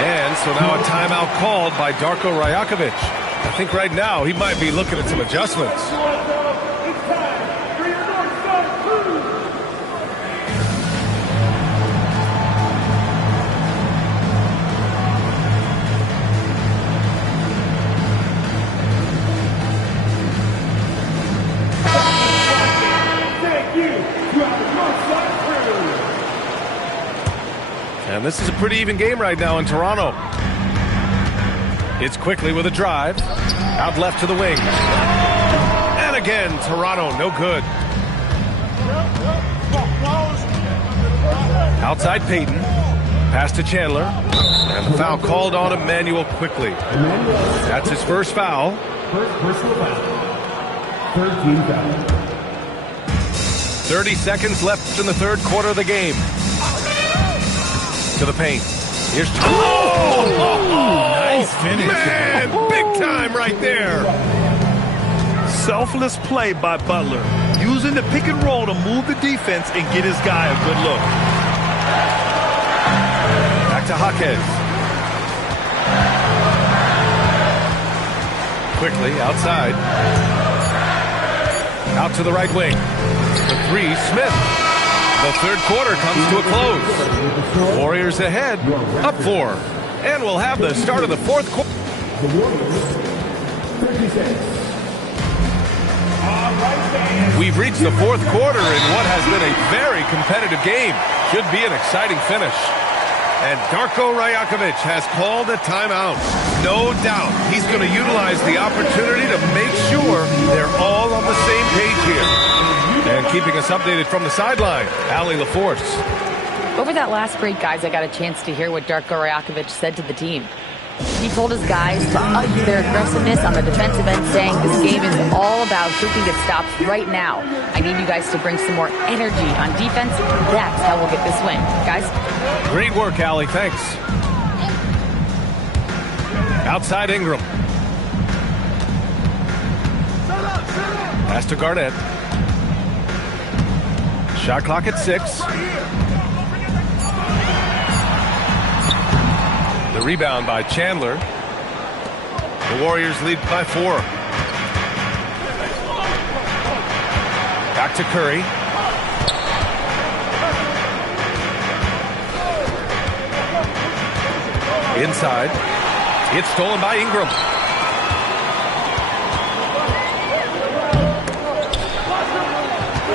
And so now a timeout called by Darko Rajakovic. I think right now he might be looking at some adjustments. And this is a pretty even game right now in Toronto. It's quickly with a drive. Out left to the wing. And again, Toronto, no good. Outside Payton. Pass to Chandler. And the foul called on Emmanuel quickly. That's his first foul. First personal foul. Third team foul. 30 seconds left in the third quarter of the game. To the paint. Here's Nice finish. Man, big time right there. Selfless play by Butler. Using the pick and roll to move the defense and get his guy a good look. Back to Jaquez. Quickly outside. Out to the right wing. The three, Smith. The third quarter comes to a close. Warriors ahead, up 4. And we'll have the start of the fourth quarter. We've reached the fourth quarter in what has been a very competitive game. Should be an exciting finish. And Darko Rajakovic has called a timeout. No doubt he's going to utilize the opportunity to make sure they're all on the same page here. And keeping us updated from the sideline, Allie LaForce. Over that last break, guys, I got a chance to hear what Darko Rajakovic said to the team. He told his guys to up their aggressiveness on the defensive end, saying this game is all about who can get stops right now. I need you guys to bring some more energy on defense. That's how we'll get this win. Guys? Great work, Allie. Thanks. Outside Ingram. Pass to Garnett. Shot clock at 6. The rebound by Chandler. The Warriors lead by 4. Back to Curry. Inside. It's stolen by Ingram.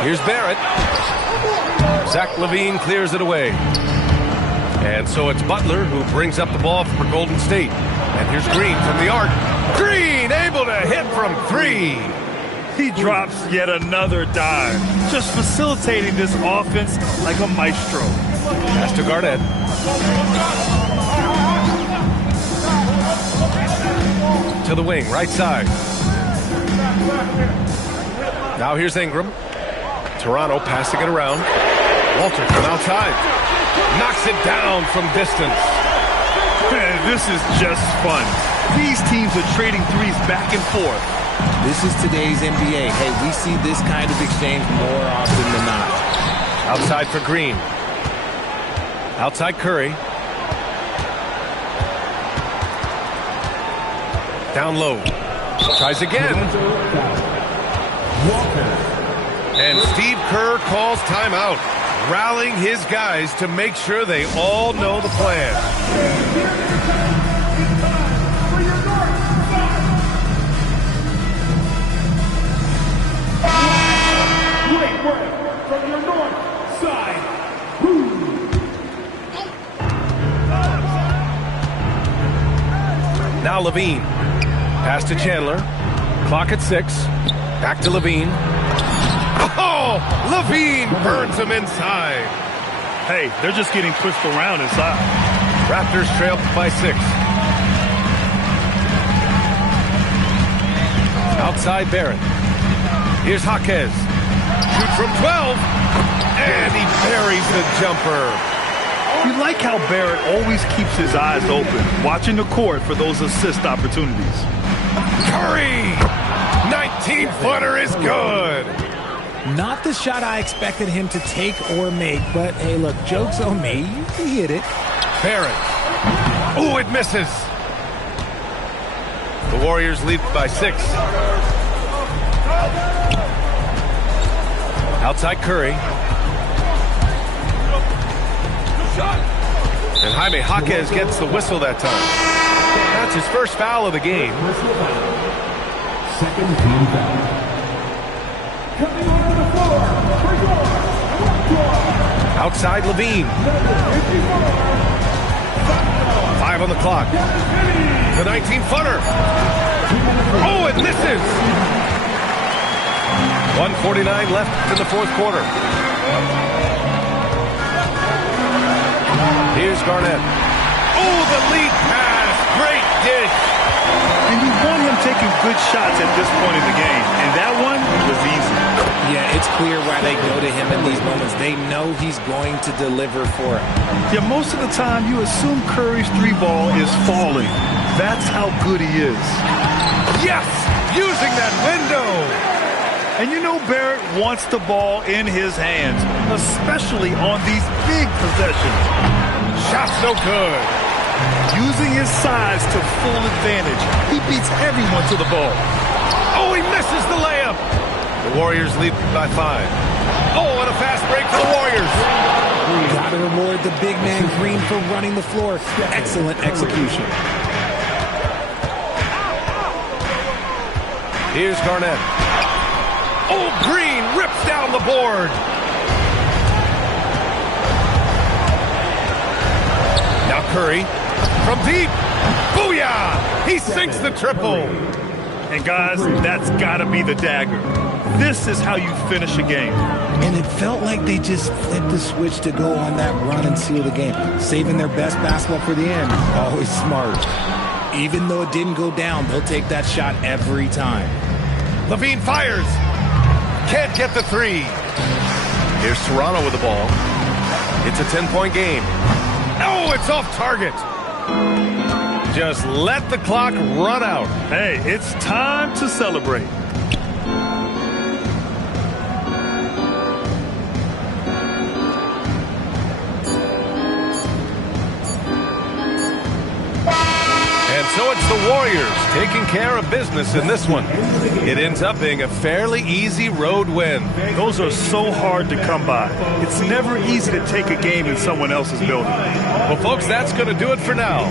Here's Barrett. Zach LaVine clears it away. And so it's Butler who brings up the ball for Golden State. And here's Green from the arc. Green able to hit from 3. He drops yet another dive. Just facilitating this offense like a maestro. Pass to Garnett. To the wing, right side. Now here's Ingram. Toronto passing it around. Walter from outside. Knocks it down from distance. Man, this is just fun. These teams are trading threes back and forth. This is today's NBA. Hey, we see this kind of exchange more often than not. Outside for Green. Outside Curry. Down low. Tries again. And Steve Kerr calls timeout, rallying his guys to make sure they all know the plan. Great work from your north side. Now Levine. Pass to Chandler. Clock at 6. Back to Levine. Oh! Levine burns him inside. Hey, they're just getting pushed around inside. Raptors trail by 6. Outside Barrett. Here's Jaquez. Shoot from 12. And he buries the jumper. You like how Barrett always keeps his eyes open, watching the court for those assist opportunities. Curry! 19-footer is good. Not the shot I expected him to take or make, but hey, look, joke's on me. He hit it. Barrett. Ooh, it misses. The Warriors lead by 6. Outside Curry. And Jaime Jaquez gets the whistle that time. That's his first foul of the game. Second team foul. Coming on the floor. Outside Levine. 5 on the clock. The 19-footer. Oh, it misses. 1:49 left in the fourth quarter. Here's Garnett. Oh, the lead pass. Great dish. And you want him taking good shots at this point in the game. And that one was easy. Yeah, it's clear why they go to him in these moments. They know he's going to deliver for him. Yeah, most of the time you assume Curry's 3-ball is falling. That's how good he is. Yes! Using that window! And you know Barrett wants the ball in his hands, especially on these big possessions. Shot so good. Using his size to full advantage. He beats everyone to the ball. Oh, he misses the layup. The Warriors lead by 5. Oh, and a fast break for the Warriors. Got to reward the big man Green for running the floor. Excellent execution. Here's Garnett. Oh, Green rips down the board. Now Curry from deep. Booyah! He sinks the triple. And guys, that's got to be the dagger. This is how you finish a game. And it felt like they just flipped the switch to go on that run and seal the game. Saving their best basketball for the end. Always smart. Even though it didn't go down, they'll take that shot every time. Levine fires. Can't get the 3. Here's Toronto with the ball. It's a 10-point game. Oh, it's off target. Just let the clock run out. Hey, it's time to celebrate. So it's the Warriors taking care of business in this one. It ends up being a fairly easy road win. Those are so hard to come by. It's never easy to take a game in someone else's building. Well, folks, that's going to do it for now.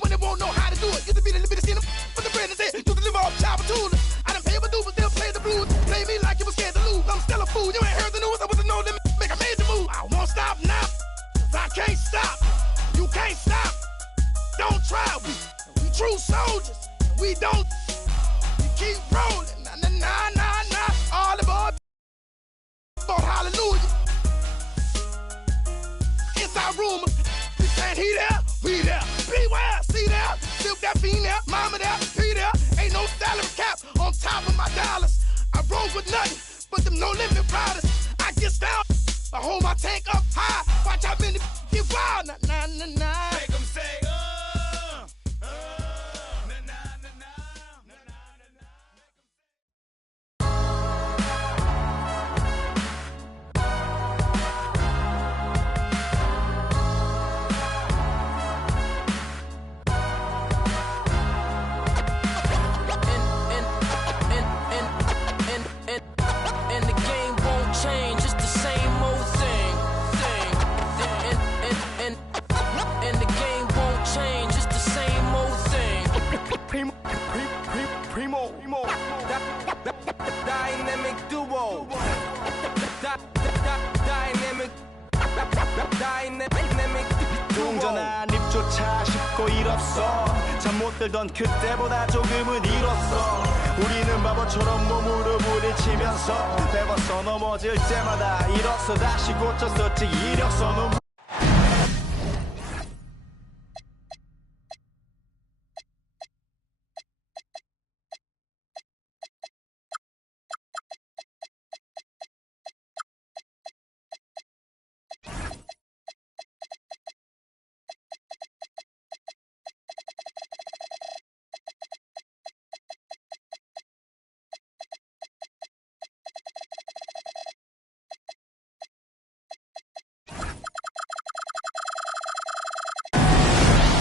When they won't know how to do it, used to be the limit to for the bread and say, you can live off child tools. I done pay my dues, but still play the blues. Play me like you was scared to lose. I'm still a fool. You ain't heard the news. I wasn't no limit. Make a major move. I won't stop now. 'Cause I can't stop. You can't stop. Don't try. We true soldiers. We don't. We keep rolling. Nah, nah, nah, nah. All the boys. Hallelujah. Inside rumors. We saying he there. We there. Beware. See there. Silk that fiend there. Mama there. P there. Ain't no salary cap on top of my dollars. I roll with nothing but them no limit riders. I get down. I hold my tank up high. Watch how many get wild. Nah, nah, nah, nah. Make them say, nah, nah, nah. turbo. 동전한 입조차 쉽고 일 없어. 잠 못 들던 그때보다 조금은 일었어. 우리는 바보처럼 몸으로 부딪히면서 배웠어. 넘어질 때마다 일었어. 다시 고쳤었지 이력서는.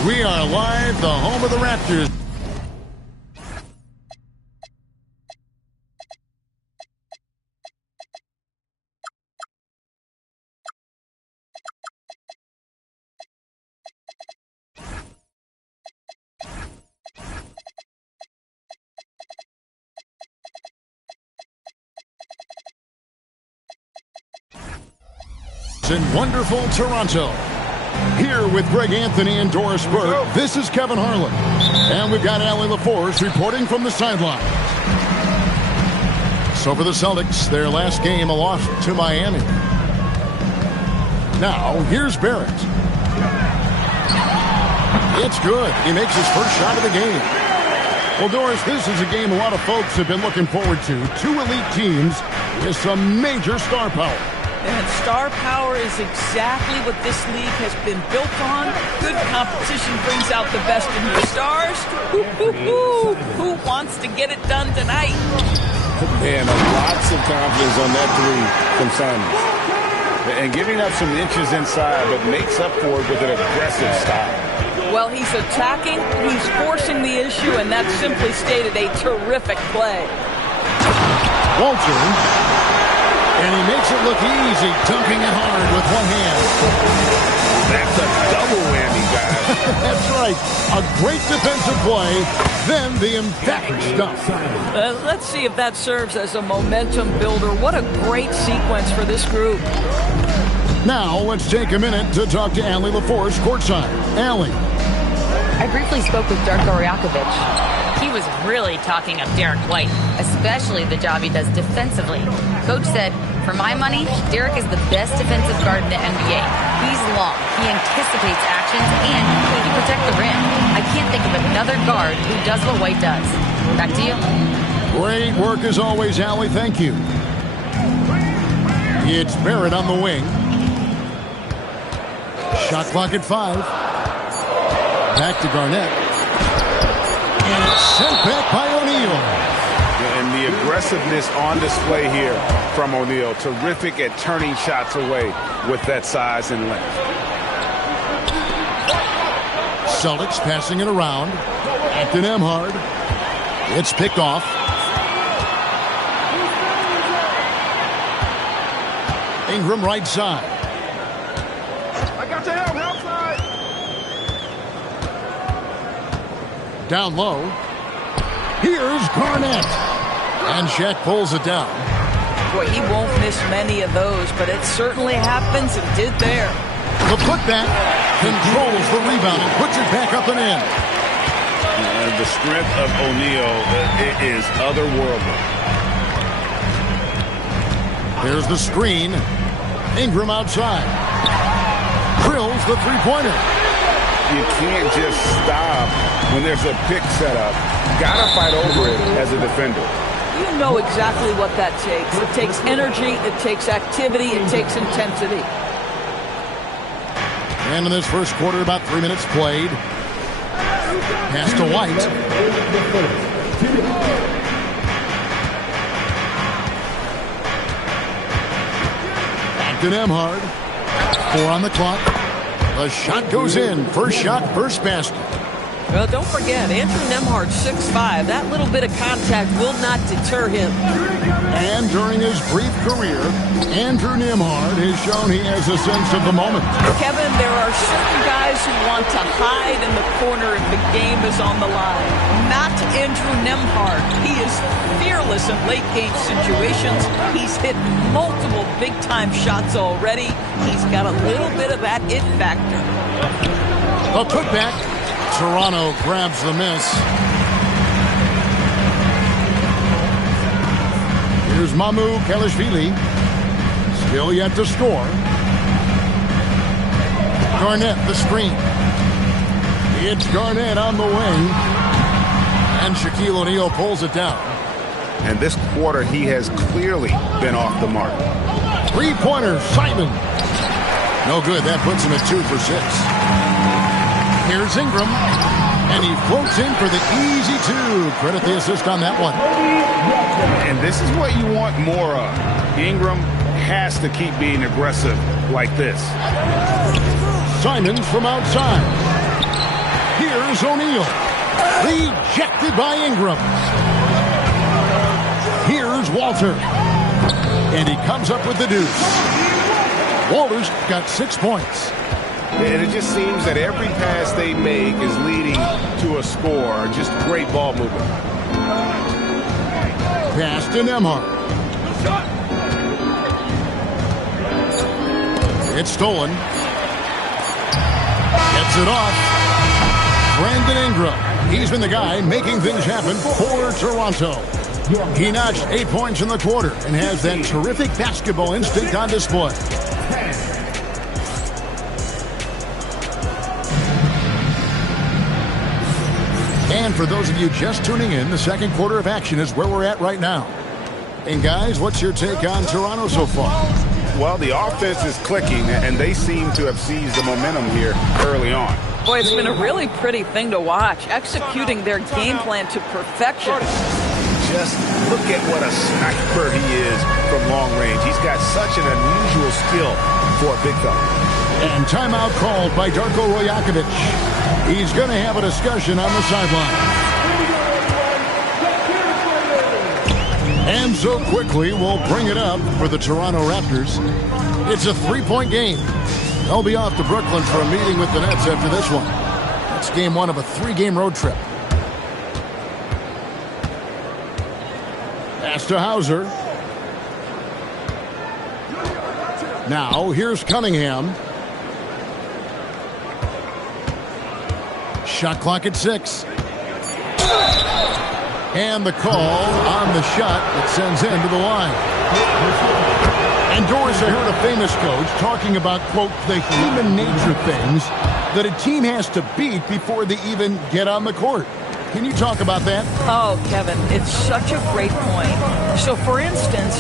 We are live, the home of the Raptors. In wonderful Toronto. Here with Greg Anthony and Doris Burke, this is Kevin Harlan. And we've got Allie LaForce reporting from the sideline. So for the Celtics, their last game, a loss to Miami. Now, here's Barrett. It's good. He makes his first shot of the game. Well, Doris, this is a game a lot of folks have been looking forward to. Two elite teams with some major star power. And star power is exactly what this league has been built on. Good competition brings out the best in your stars. Who wants to get it done tonight? Man, lots of confidence on that three from Simons. And giving up some inches inside, but makes up for it with an aggressive style. Well, he's attacking, he's forcing the issue, and that's simply stated a terrific play. Walter. And he makes it look easy, dunking it hard with one hand. That's a double whammy, guys. That's right. A great defensive play, then the emphatic stuff. Let's see if that serves as a momentum builder. What a great sequence for this group. Now, let's take a minute to talk to Allie LaForce courtside. Allie. I briefly spoke with Darko Rajakovic. He was really talking up Derek White, especially the job he does defensively. Coach said, for my money, Derek is the best defensive guard in the NBA. He's long, he anticipates actions, and he can protect the rim. I can't think of another guard who does what White does. Back to you. Great work as always, Allie. Thank you. It's Barrett on the wing. Shot clock at 5. Back to Garnett. And it's sent back by O'Neal. And the aggressiveness on display here from O'Neal. Terrific at turning shots away with that size and length. Celtics passing it around. Anthony Nembhard. It's picked off. Ingram right side. I got your help, outside. Down low. Here's Garnett. And Shaq pulls it down. Boy, he won't miss many of those, but it certainly happens and did there. The putback controls the rebound and puts it back up and in. The strength of O'Neal is otherworldly. There's the screen. Ingram outside. Drills the three-pointer. You can't just stop when there's a pick set up. Gotta fight over it as a defender. You know exactly what that takes. It takes energy, it takes activity, it takes intensity. And in this first quarter, about 3 minutes played. Pass to White. Back to Nembhard. 4 on the clock. The shot goes in. First shot, first basket. Well, don't forget, Andrew Nembhard, 6'5". That little bit of contact will not deter him. And during his brief career, Andrew Nembhard has shown he has a sense of the moment. Kevin, there are certain guys who want to hide right in the corner if the game is on the line. Not Andrew Nembhard. He is fearless in late-game situations. He's hit multiple big-time shots already. He's got a little bit of that it factor. A putback. Toronto grabs the miss. Here's Mamu Kelishvili. Still yet to score. Garnett, the screen. It's Garnett on the wing. And Shaquille O'Neal pulls it down. And this quarter, he has clearly been off the mark. Three-pointer, Simon. No good. That puts him at 2 for 6. Here's Ingram. And he floats in for the easy 2. Credit the assist on that one. And this is what you want more of. Ingram has to keep being aggressive like this. Simons from outside. Here's O'Neal. Rejected by Ingram. Here's Walter. And he comes up with the deuce. Walter's got 6 points. And it just seems that every pass they make is leading to a score. Just great ball movement. Pass to Nembhard. It's stolen. Gets it off. Brandon Ingram. He's been the guy making things happen for Toronto. He notched 8 points in the quarter and has that terrific basketball instinct on display. And for those of you just tuning in, the second quarter of action is where we're at right now. And guys, what's your take on Toronto so far? Well, the offense is clicking, and they seem to have seized the momentum here early on. Boy, it's been a really pretty thing to watch, executing their game plan to perfection. Just look at what a sniper he is from long range. He's got such an unusual skill for a big fella. And timeout called by Darko Rajakovic. He's going to have a discussion on the sideline. And so quickly, we'll bring it up for the Toronto Raptors. It's a 3-point game. They'll be off to Brooklyn for a meeting with the Nets after this one. It's game 1 of a 3-game road trip. Pass to Hauser. Now, here's Cunningham. Shot clock at 6. And the call on the shot that sends him to the line. And Doris, I heard a famous coach talking about, quote, the human nature things that a team has to beat before they even get on the court. Can you talk about that? Oh, Kevin, it's such a great point. So, for instance,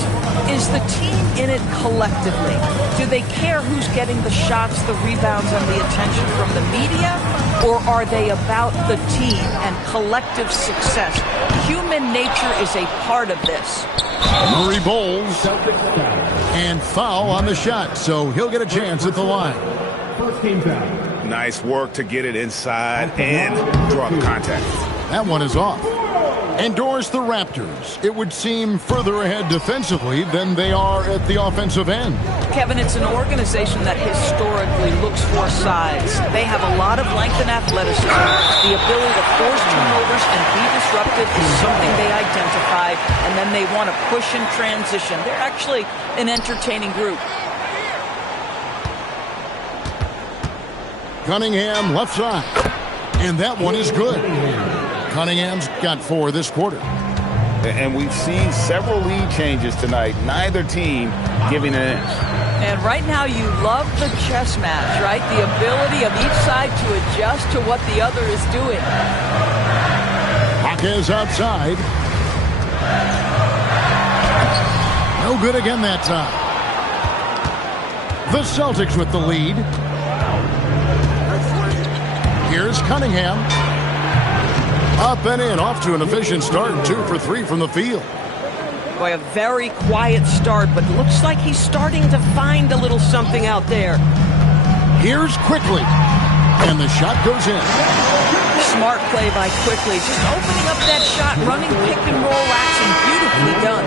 is the team in it collectively? Do they care who's getting the shots, the rebounds, and the attention from the media? Or are they about the team and collective success? Human nature is a part of this. Murray bowls. And foul on the shot, so he'll get a chance at the line. First team foul. Nice work to get it inside and draw the contact. That one is off. And Doris, the Raptors, it would seem further ahead defensively than they are at the offensive end. Kevin, it's an organization that historically looks for size. They have a lot of length and athleticism. The ability to force turnovers and be disruptive is something they identify, and then they want to push in transition. They're actually an entertaining group. Cunningham left side. And that one is good. Cunningham's got 4 this quarter. And we've seen several lead changes tonight. Neither team giving an inch. And right now you love the chess match, right? The ability of each side to adjust to what the other is doing. Jaquez outside. No good again that time. The Celtics with the lead. Here's Cunningham. Up and in, off to an efficient start. 2 for 3 from the field. Boy, a very quiet start, but looks like he's starting to find a little something out there. Here's Quickly. And the shot goes in. Smart play by Quickly. Just opening up that shot, running pick and roll action. Beautifully done.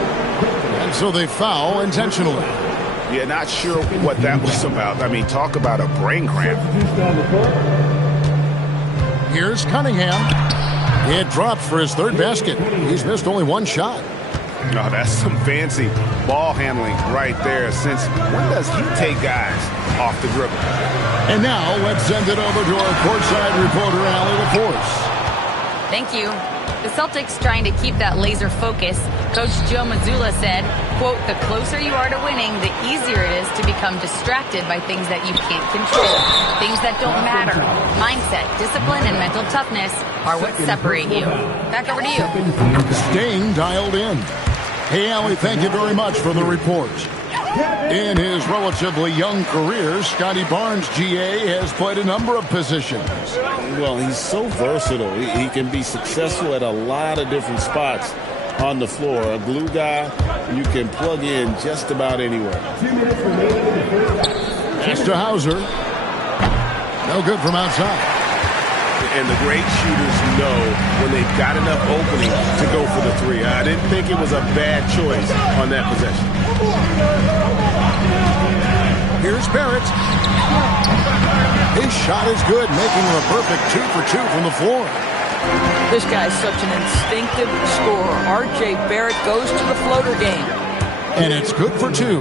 And so they foul intentionally. Yeah, not sure what that was about. I mean, talk about a brain cramp. Here's Cunningham. It drops for his third basket. He's missed only one shot. Oh, that's some fancy ball handling right there. Since when does he take guys off the dribble? And now let's send it over to our courtside reporter, Allie LaForce. Thank you. The Celtics trying to keep that laser focus. Coach Joe Mazzulla said, quote, the closer you are to winning, the easier it is to become distracted by things that you can't control, things that don't matter. Mindset, discipline, and mental toughness are what separate you. Back over to you. Staying dialed in. Hey, Allie, thank you very much for the report. In his relatively young career, Scotty Barnes, GA, has played a number of positions. Well, he's so versatile. He can be successful at a lot of different spots on the floor. A glue guy you can plug in just about anywhere. Pass to Hauser. No good from outside. And the great shooters know when they've got enough opening to go for the three. I didn't think it was a bad choice on that possession. Here's Barrett. His shot is good, making him a perfect 2 for 2 from the floor. This guy's such an instinctive scorer. R.J. Barrett goes to the floater game. And it's good for 2.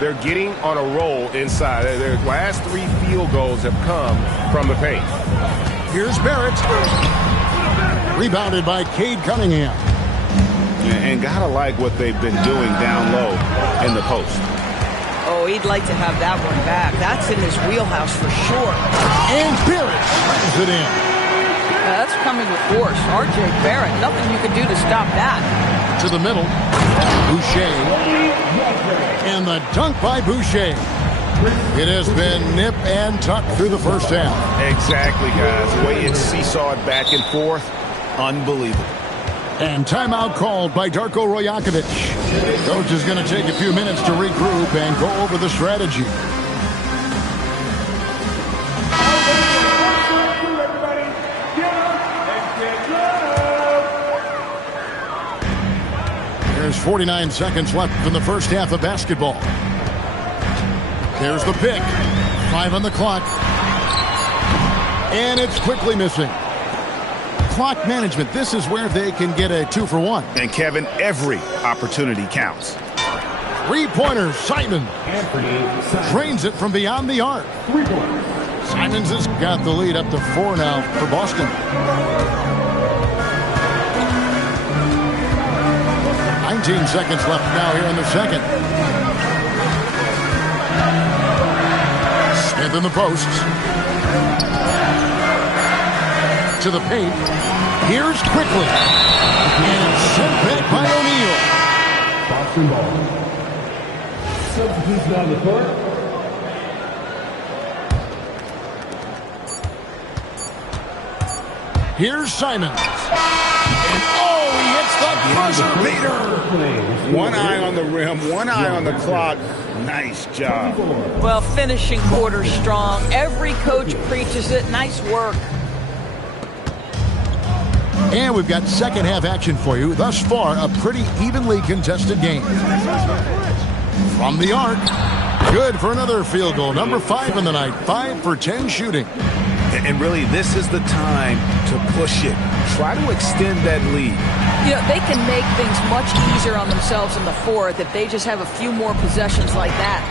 They're getting on a roll inside. Their last 3 field goals have come from the paint. Here's Barrett. Rebounded by Cade Cunningham. And gotta like what they've been doing down low in the post. Oh, he'd like to have that one back. That's in his wheelhouse for sure. And Barrett slams it in. That's coming with force. R.J. Barrett, nothing you can do to stop that. To the middle. Boucher. And the dunk by Boucher. It has been nip and tuck through the first half. Exactly, guys. The way it's seesawed back and forth, unbelievable. And timeout called by Darko Rajakovic. Coach is going to take a few minutes to regroup and go over the strategy. There's 49 seconds left in the first half of basketball. There's the pick. 5 on the clock. And it's quickly missing. Clock management. This is where they can get a 2 for 1. And Kevin, every opportunity counts. 3-pointer, Simon. Drains it from beyond the arc. Simons has got the lead up to 4 now for Boston. 19 seconds left now here in the second. Smith in the posts. To the paint. Here's quickly. And sent back by O'Neal. Boston ball. Substitution on the court. Here's Simons. And oh, he hits the buzzer beater. One eye on the rim, one eye on the clock. Nice job. Well, finishing quarter strong. Every coach preaches it. Nice work. And we've got second half action for you. Thus far, a pretty evenly contested game. From the arc. Good for another field goal. Number 5 in the night. 5 for 10 shooting. And really, this is the time to push it. Try to extend that lead. You know, they can make things much easier on themselves in the fourth if they just have a few more possessions like that.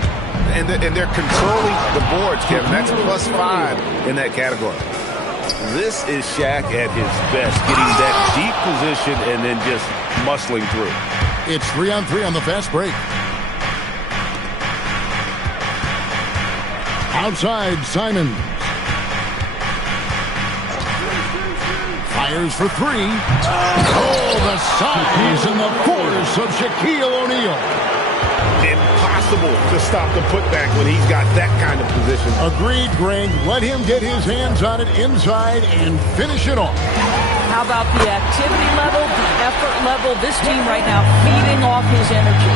And they're controlling the boards, Kevin. That's +5 in that category. This is Shaq at his best, getting that deep position and then just muscling through. It's 3-on-3 on the fast break. Outside, Simon. Fires for 3. Oh, the size and the force of Shaquille O'Neal. Impossible to stop the putback when he's got that kind of position. Agreed, Greg. Let him get his hands on it inside and finish it off. How about the activity level, the effort level? This team right now feeding off his energy.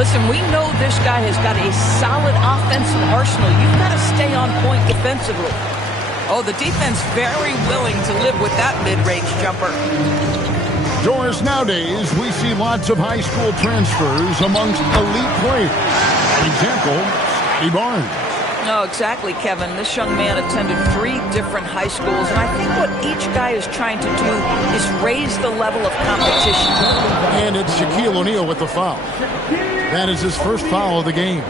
Listen, we know this guy has got a solid offensive arsenal. You've got to stay on point defensively. Oh, the defense very willing to live with that mid-range jumper. Doris, nowadays, we see lots of high school transfers amongst elite players. For example, Scotty Barnes. No, exactly, Kevin. This young man attended 3 different high schools, and I think what each guy is trying to do is raise the level of competition. And it's Shaquille O'Neal with the foul. That is his first foul of the game.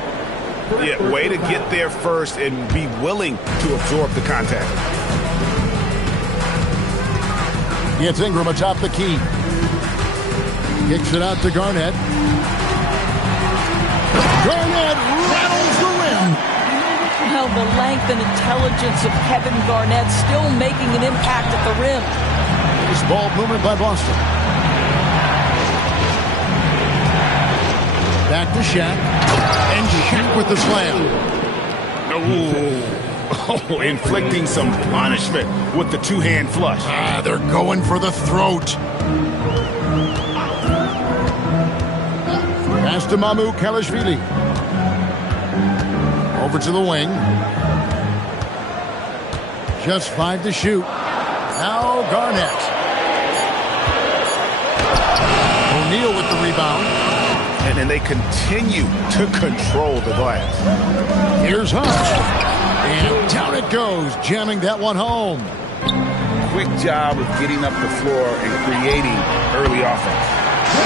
Yeah, way to get there first and be willing to absorb the contact. It's Ingram atop the key. Kicks it out to Garnett. Garnett rattles the rim. Well, the length and intelligence of Kevin Garnett still making an impact at the rim. This ball movement by Boston. Back to Shaq. And Shaq with the slam. Oh, inflicting some punishment with the two-hand flush. They're going for the throat. Pass to Mamu Kalashvili. Over to the wing. Just 5 to shoot. Now Garnett. O'Neal with the rebound. And then they continue to control the glass. Here's Hunt. And down it goes, jamming that one home. Quick job of getting up the floor and creating early offense.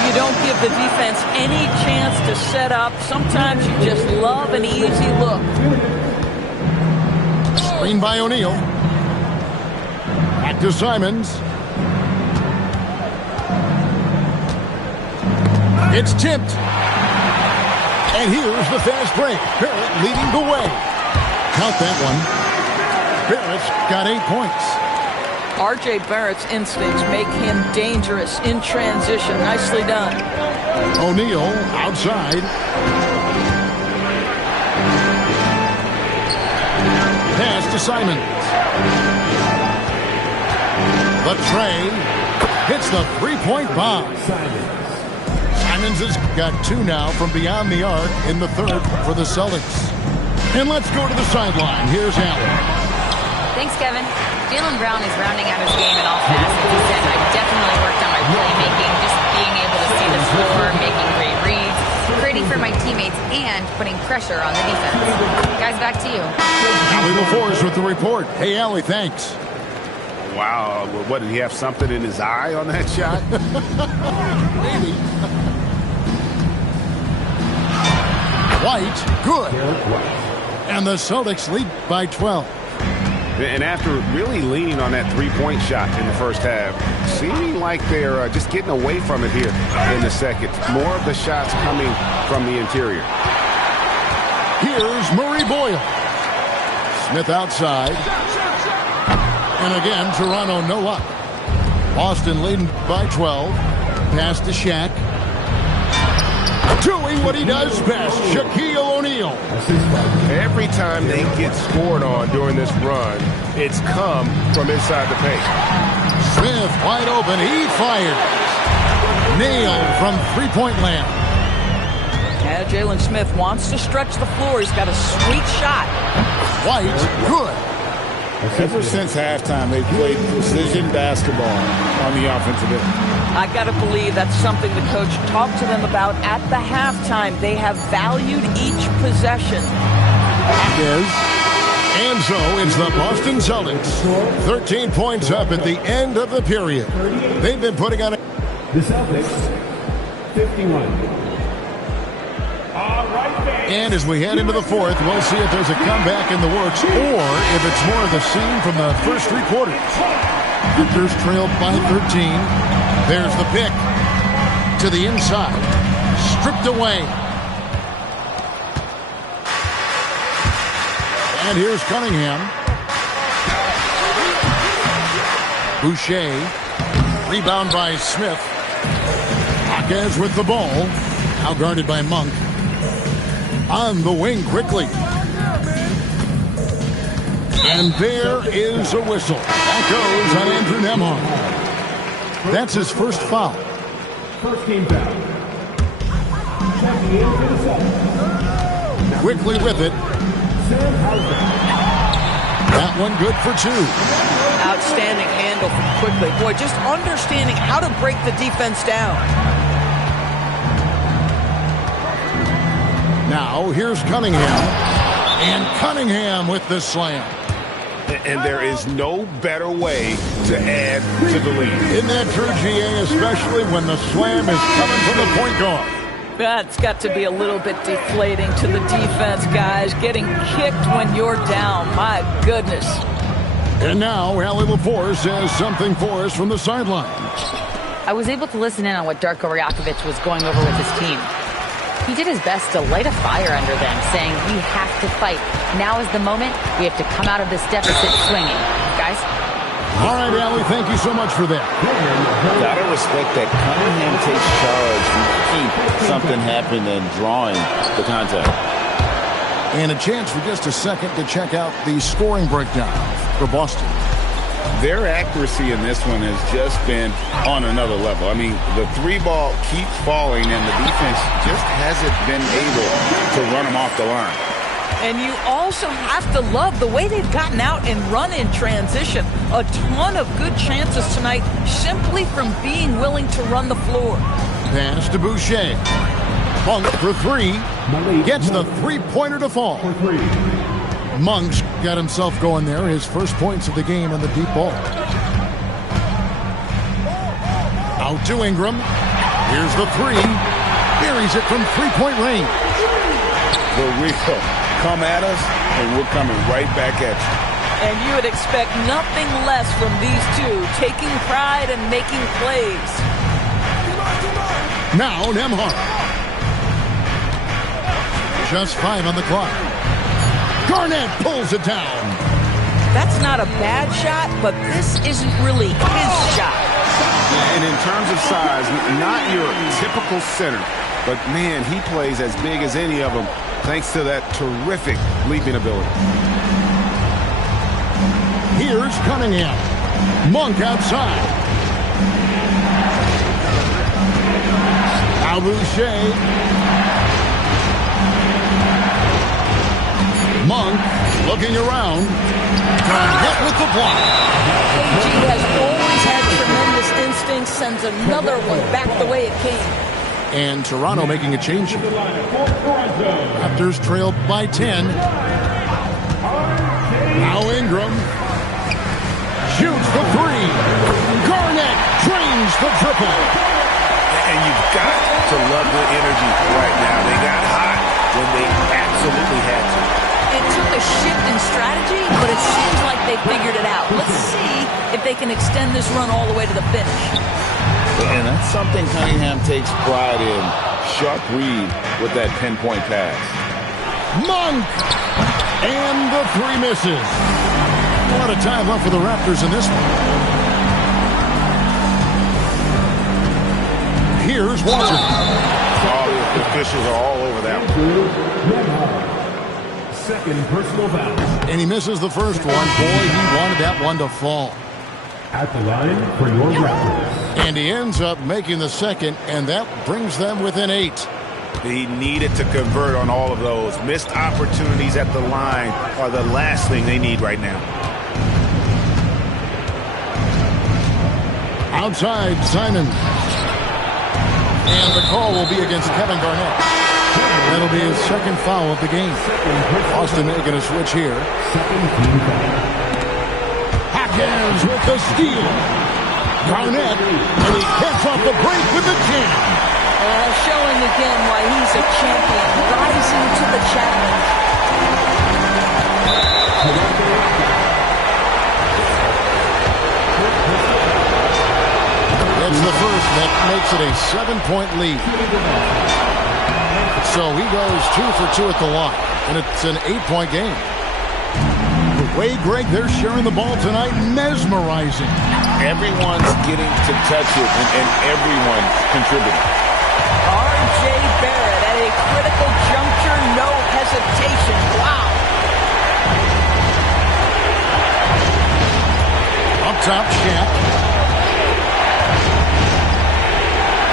You don't give the defense any chance to set up. Sometimes you just love an easy look. Screen by O'Neal. Back to Simons. It's tipped. And here's the fast break. Barrett leading the way. Count that one. Barrett's got 8 points. R.J. Barrett's instincts make him dangerous in transition. Nicely done. O'Neal outside. Pass to Simons. The tray hits the three-point bomb. Simons has got 2 now from beyond the arc in the third for the Celtics. And let's go to the sideline. Here's Allen. Thanks, Kevin. Jaylen Brown is rounding out his game in all facets. He said, I definitely worked on my playmaking, just being able to see the floor, making great reads, creating for my teammates, and putting pressure on the defense. Guys, back to you. Allie LaForce with the report. Hey, Allie, thanks. Wow, what, did he have something in his eye on that shot? Maybe. White, good. And the Celtics lead by 12. And after really leaning on that three-point shot in the first half, seeming like they're just getting away from it here in the second. More of the shots coming from the interior. Here's Murray Boyle. Smith outside. And again, Toronto no luck. Boston leading by 12. Pass to Shaq. Doing what he does best, Shaquille O'Neal. Every time they get scored on during this run, it's come from inside the paint. Smith wide open, he fires. Nailed from three-point land. Yeah, Jalen Smith wants to stretch the floor. He's got a sweet shot. White, good. Ever since halftime, they've played precision basketball on the offensive end. I got to believe that's something the coach talked to them about at the halftime. They have valued each possession. And so it's the Boston Celtics. 13 points up at the end of the period. They've been putting on the Celtics, 51. And as we head into the fourth, we'll see if there's a comeback in the works or if it's more of the scene from the first 3 quarters. Raptors trailed by 13. There's the pick to the inside. Stripped away. And here's Cunningham. Boucher. Rebound by Smith. Jaquez with the ball. Now guarded by Monk. On the wing quickly. And there is a whistle. That goes on Andrew Nembhard. That's his first foul. First team foul. Quickly with it. That one good for 2. Outstanding handle from Quickly. Boy, just understanding how to break the defense down. Now, here's Cunningham. And Cunningham with the slam. And there is no better way to add to the lead. Isn't that true, GA, especially when the slam is coming from the point guard? That's got to be a little bit deflating to the defense, guys. Getting kicked when you're down. My goodness. And now, Allie LaForce has something for us from the sideline. I was able to listen in on what Darko Rajakovic was going over with his team. He did his best to light a fire under them, saying, we have to fight. Now is the moment. We have to come out of this deficit swinging. Guys? All right, Allie, thank you so much for that. Gotta respect that Cunningham takes charge to keep something happening and drawing the contact. And a chance for just a second to check out the scoring breakdown for Boston. Their accuracy in this one has just been on another level. I mean, the three ball keeps falling, and the defense just hasn't been able to run them off the line. And you also have to love the way they've gotten out and run in transition. A ton of good chances tonight simply from being willing to run the floor. Pass to Boucher. Monk for three. Gets the three-pointer to fall. Monk's got himself going there. His first points of the game on the deep ball. Out to Ingram. Here's the three. Buries it from three-point range. The Rico. Come at us, and we're coming right back at you. And you would expect nothing less from these two, taking pride and making plays. Now Nembhard. Just 5 on the clock. Garnett pulls it down. That's not a bad shot, but this isn't really his shot. And in terms of size, not your typical center, but man, he plays as big as any of them, thanks to that terrific leaping ability. Here's Cunningham. Monk outside. Now Boucher. Monk looking around. Hit with the block. KG has always had tremendous instincts, sends another one back the way it came. And Toronto making a change here. Raptors trailed by 10. Now Ingram. Shoots the three. Garnett drains the triple. And you've got to love the energy right now. They got hot when they absolutely had to. It took a shift in strategy, but it seems like they figured it out. Let's see if they can extend this run all the way to the finish. And that's something Cunningham takes pride in. Sharp read with that pinpoint pass. Monk! And the three misses. A lot of time left for the Raptors in this one. Here's Walter. Oh, the officials are all over that one. Second personal foul. And he misses the first one. Boy, he wanted that one to fall. At the line for your Raptors. And he ends up making the second, and that brings them within 8. He needed to convert on all of those. Missed opportunities at the line are the last thing they need right now. Outside, Simon. And the call will be against Kevin Garnett. That'll be his second foul of the game. Austin making a switch here. Hackers with the steal. Garnett, and he gets off the break with the 10. Showing again why he's a champion, rising to the challenge. It's the first that makes it a 7-point lead. So he goes 2 for 2 at the line, and it's an 8-point game. The way, Greg, they're sharing the ball tonight, mesmerizing. Everyone's getting to touch it, and everyone's contributing. R.J. Barrett at a critical juncture, no hesitation. Wow. Up top, Shaq.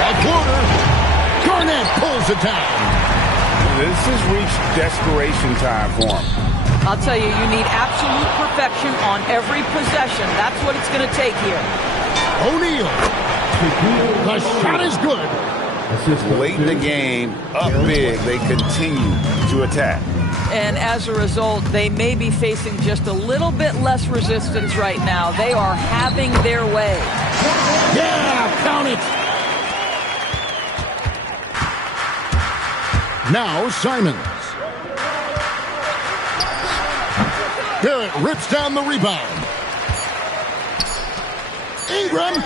A floater. Garnett pulls it down. This has reached desperation time for him. I'll tell you, you need absolute perfection on every possession. That's what it's going to take here. O'Neal. The shot is good. Late in the game, up big, they continue to attack. And as a result, they may be facing just a little bit less resistance right now. They are having their way. Yeah, count it. Now Simons. Barrett rips down the rebound. Ingram.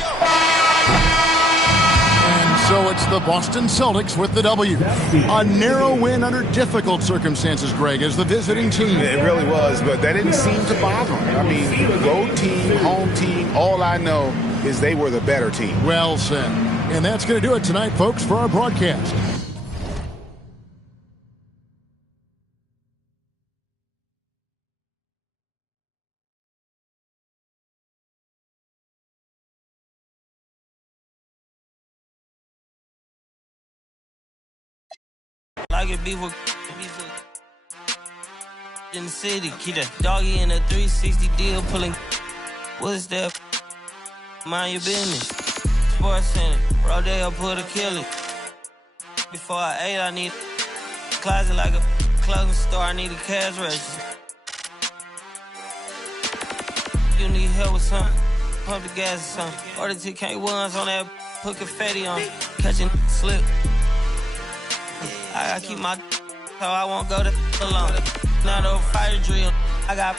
And so it's the Boston Celtics with the W. A narrow win under difficult circumstances, Greg, as the visiting team. It really was, but that didn't seem to bother them. I mean, road team, home team, all I know is they were the better team. Well said. And that's going to do it tonight, folks, for our broadcast. Like it beef with in the city, keep that doggy in a 360 deal pulling. What's that? Mind your business. Sports Center, Rodeo put a killer. Before I ate, I need a closet like a clothing store. I need a cash register. You need help with something? Pump the gas or something. Order 2 K1s on that, put confetti on, catching slip. I gotta keep my so I won't go to alone. Not a fire drill. I got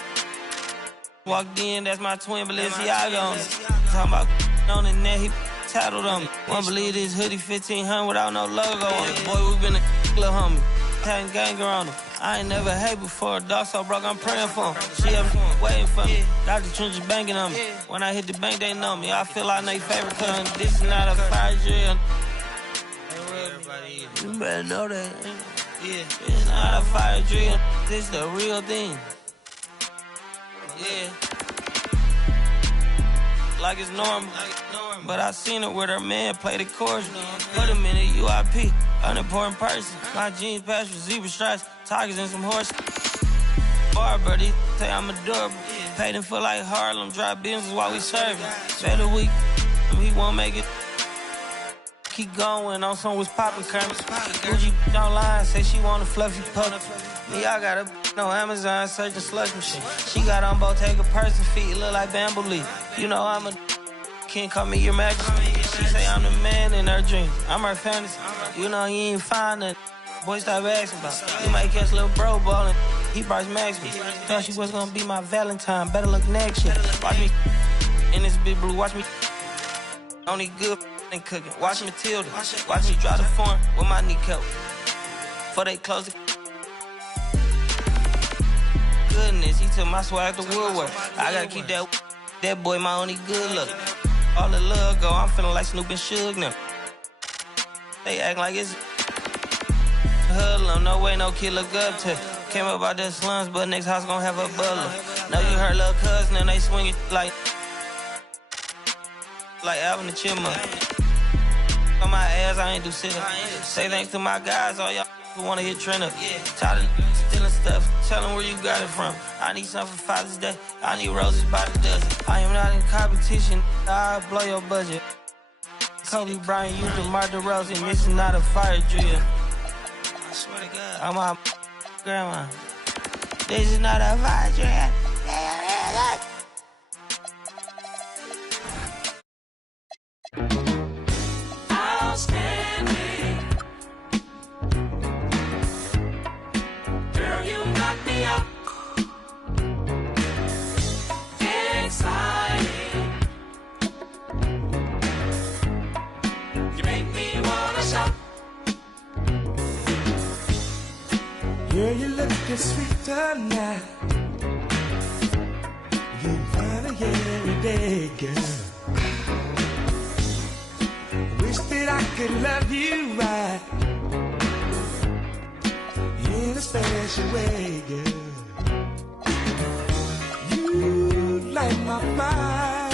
walked in, that's my twin Balenciaga on it. Talking about on the net, he tattled on me. Won't believe this hoodie 1500 without no logo on it. Boy, we been a little homie. Having ganger on him. I ain't never hate before. A dog so broke, I'm praying for him. She up waiting for me. Dr. Trench is banking on me. When I hit the bank, they know me. I feel like they favorite cousin. This is not a fire drill. You better know that. Yeah, it's not a fire drill. This the real thing. Yeah. Like it's normal. But I seen her with her man play the chorus. Put him in a UIP. Unimportant person. My jeans patch with zebra stripes. Tigers and some horses. Barber, they say I'm adorable. Paid him for like Harlem. Drive business while we serving. Better week. He won't make it. Keep going on some was poppin' current. Gucci online, say she want a fluffy pup. Me, I got a no Amazon searching slush machine. She got on Bottega person feet, look like bamboo leaf. You know I'm a can't call me your majesty. She say I'm the man in her dreams. I'm her fantasy. You know he ain't find nothing. Boy, stop asking about. You might catch a little bro ballin'. He Bryce Max me. Thought she was gonna be my Valentine. Better look next year. Watch me in this big blue. Watch me only good. And cooking. Watch Matilda. Watch me drive the form with my kneecap. Before they close the goodness, he took my swag to Woodwork. I gotta keep that boy my only good look. All the love go, I'm feeling like Snoop and Suge now. They act like it's hoodlum, no way no kid look up to. Came up out the slums, but next house gon' have a butler. Know you heard little cousin and they swing it like Alvin the Chipmunk. On my ass, I ain't do sit up. Say thanks to my guys, all y'all who wanna hit trend up. Tired of stealing stuff, tell them where you got it from. I need something for Father's Day, I need roses by the dozen. I am not in competition, I'll blow your budget. Kobe Bryant used to Mark DeRozan, this is not a fire drill. I swear to God, I'm my grandma. This is not a fire drill. Outstanding. Girl, you knock me up. Exciting. You make me wanna shout. Girl, you lookin' sweet tonight. You find it every day, girl. Wish that I could love you right in a special way, girl. You light my fire.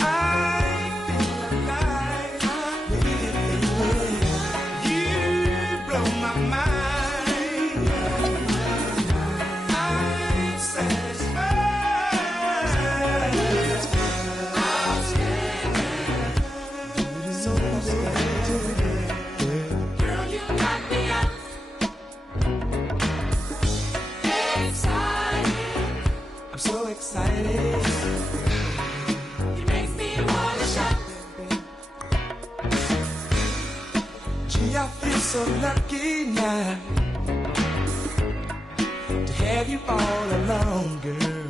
I feel alive with you. You blow my mind. I'm satisfied. I'm so excited. You make me wanna shout. Gee, I feel so lucky now to have you all along, girl.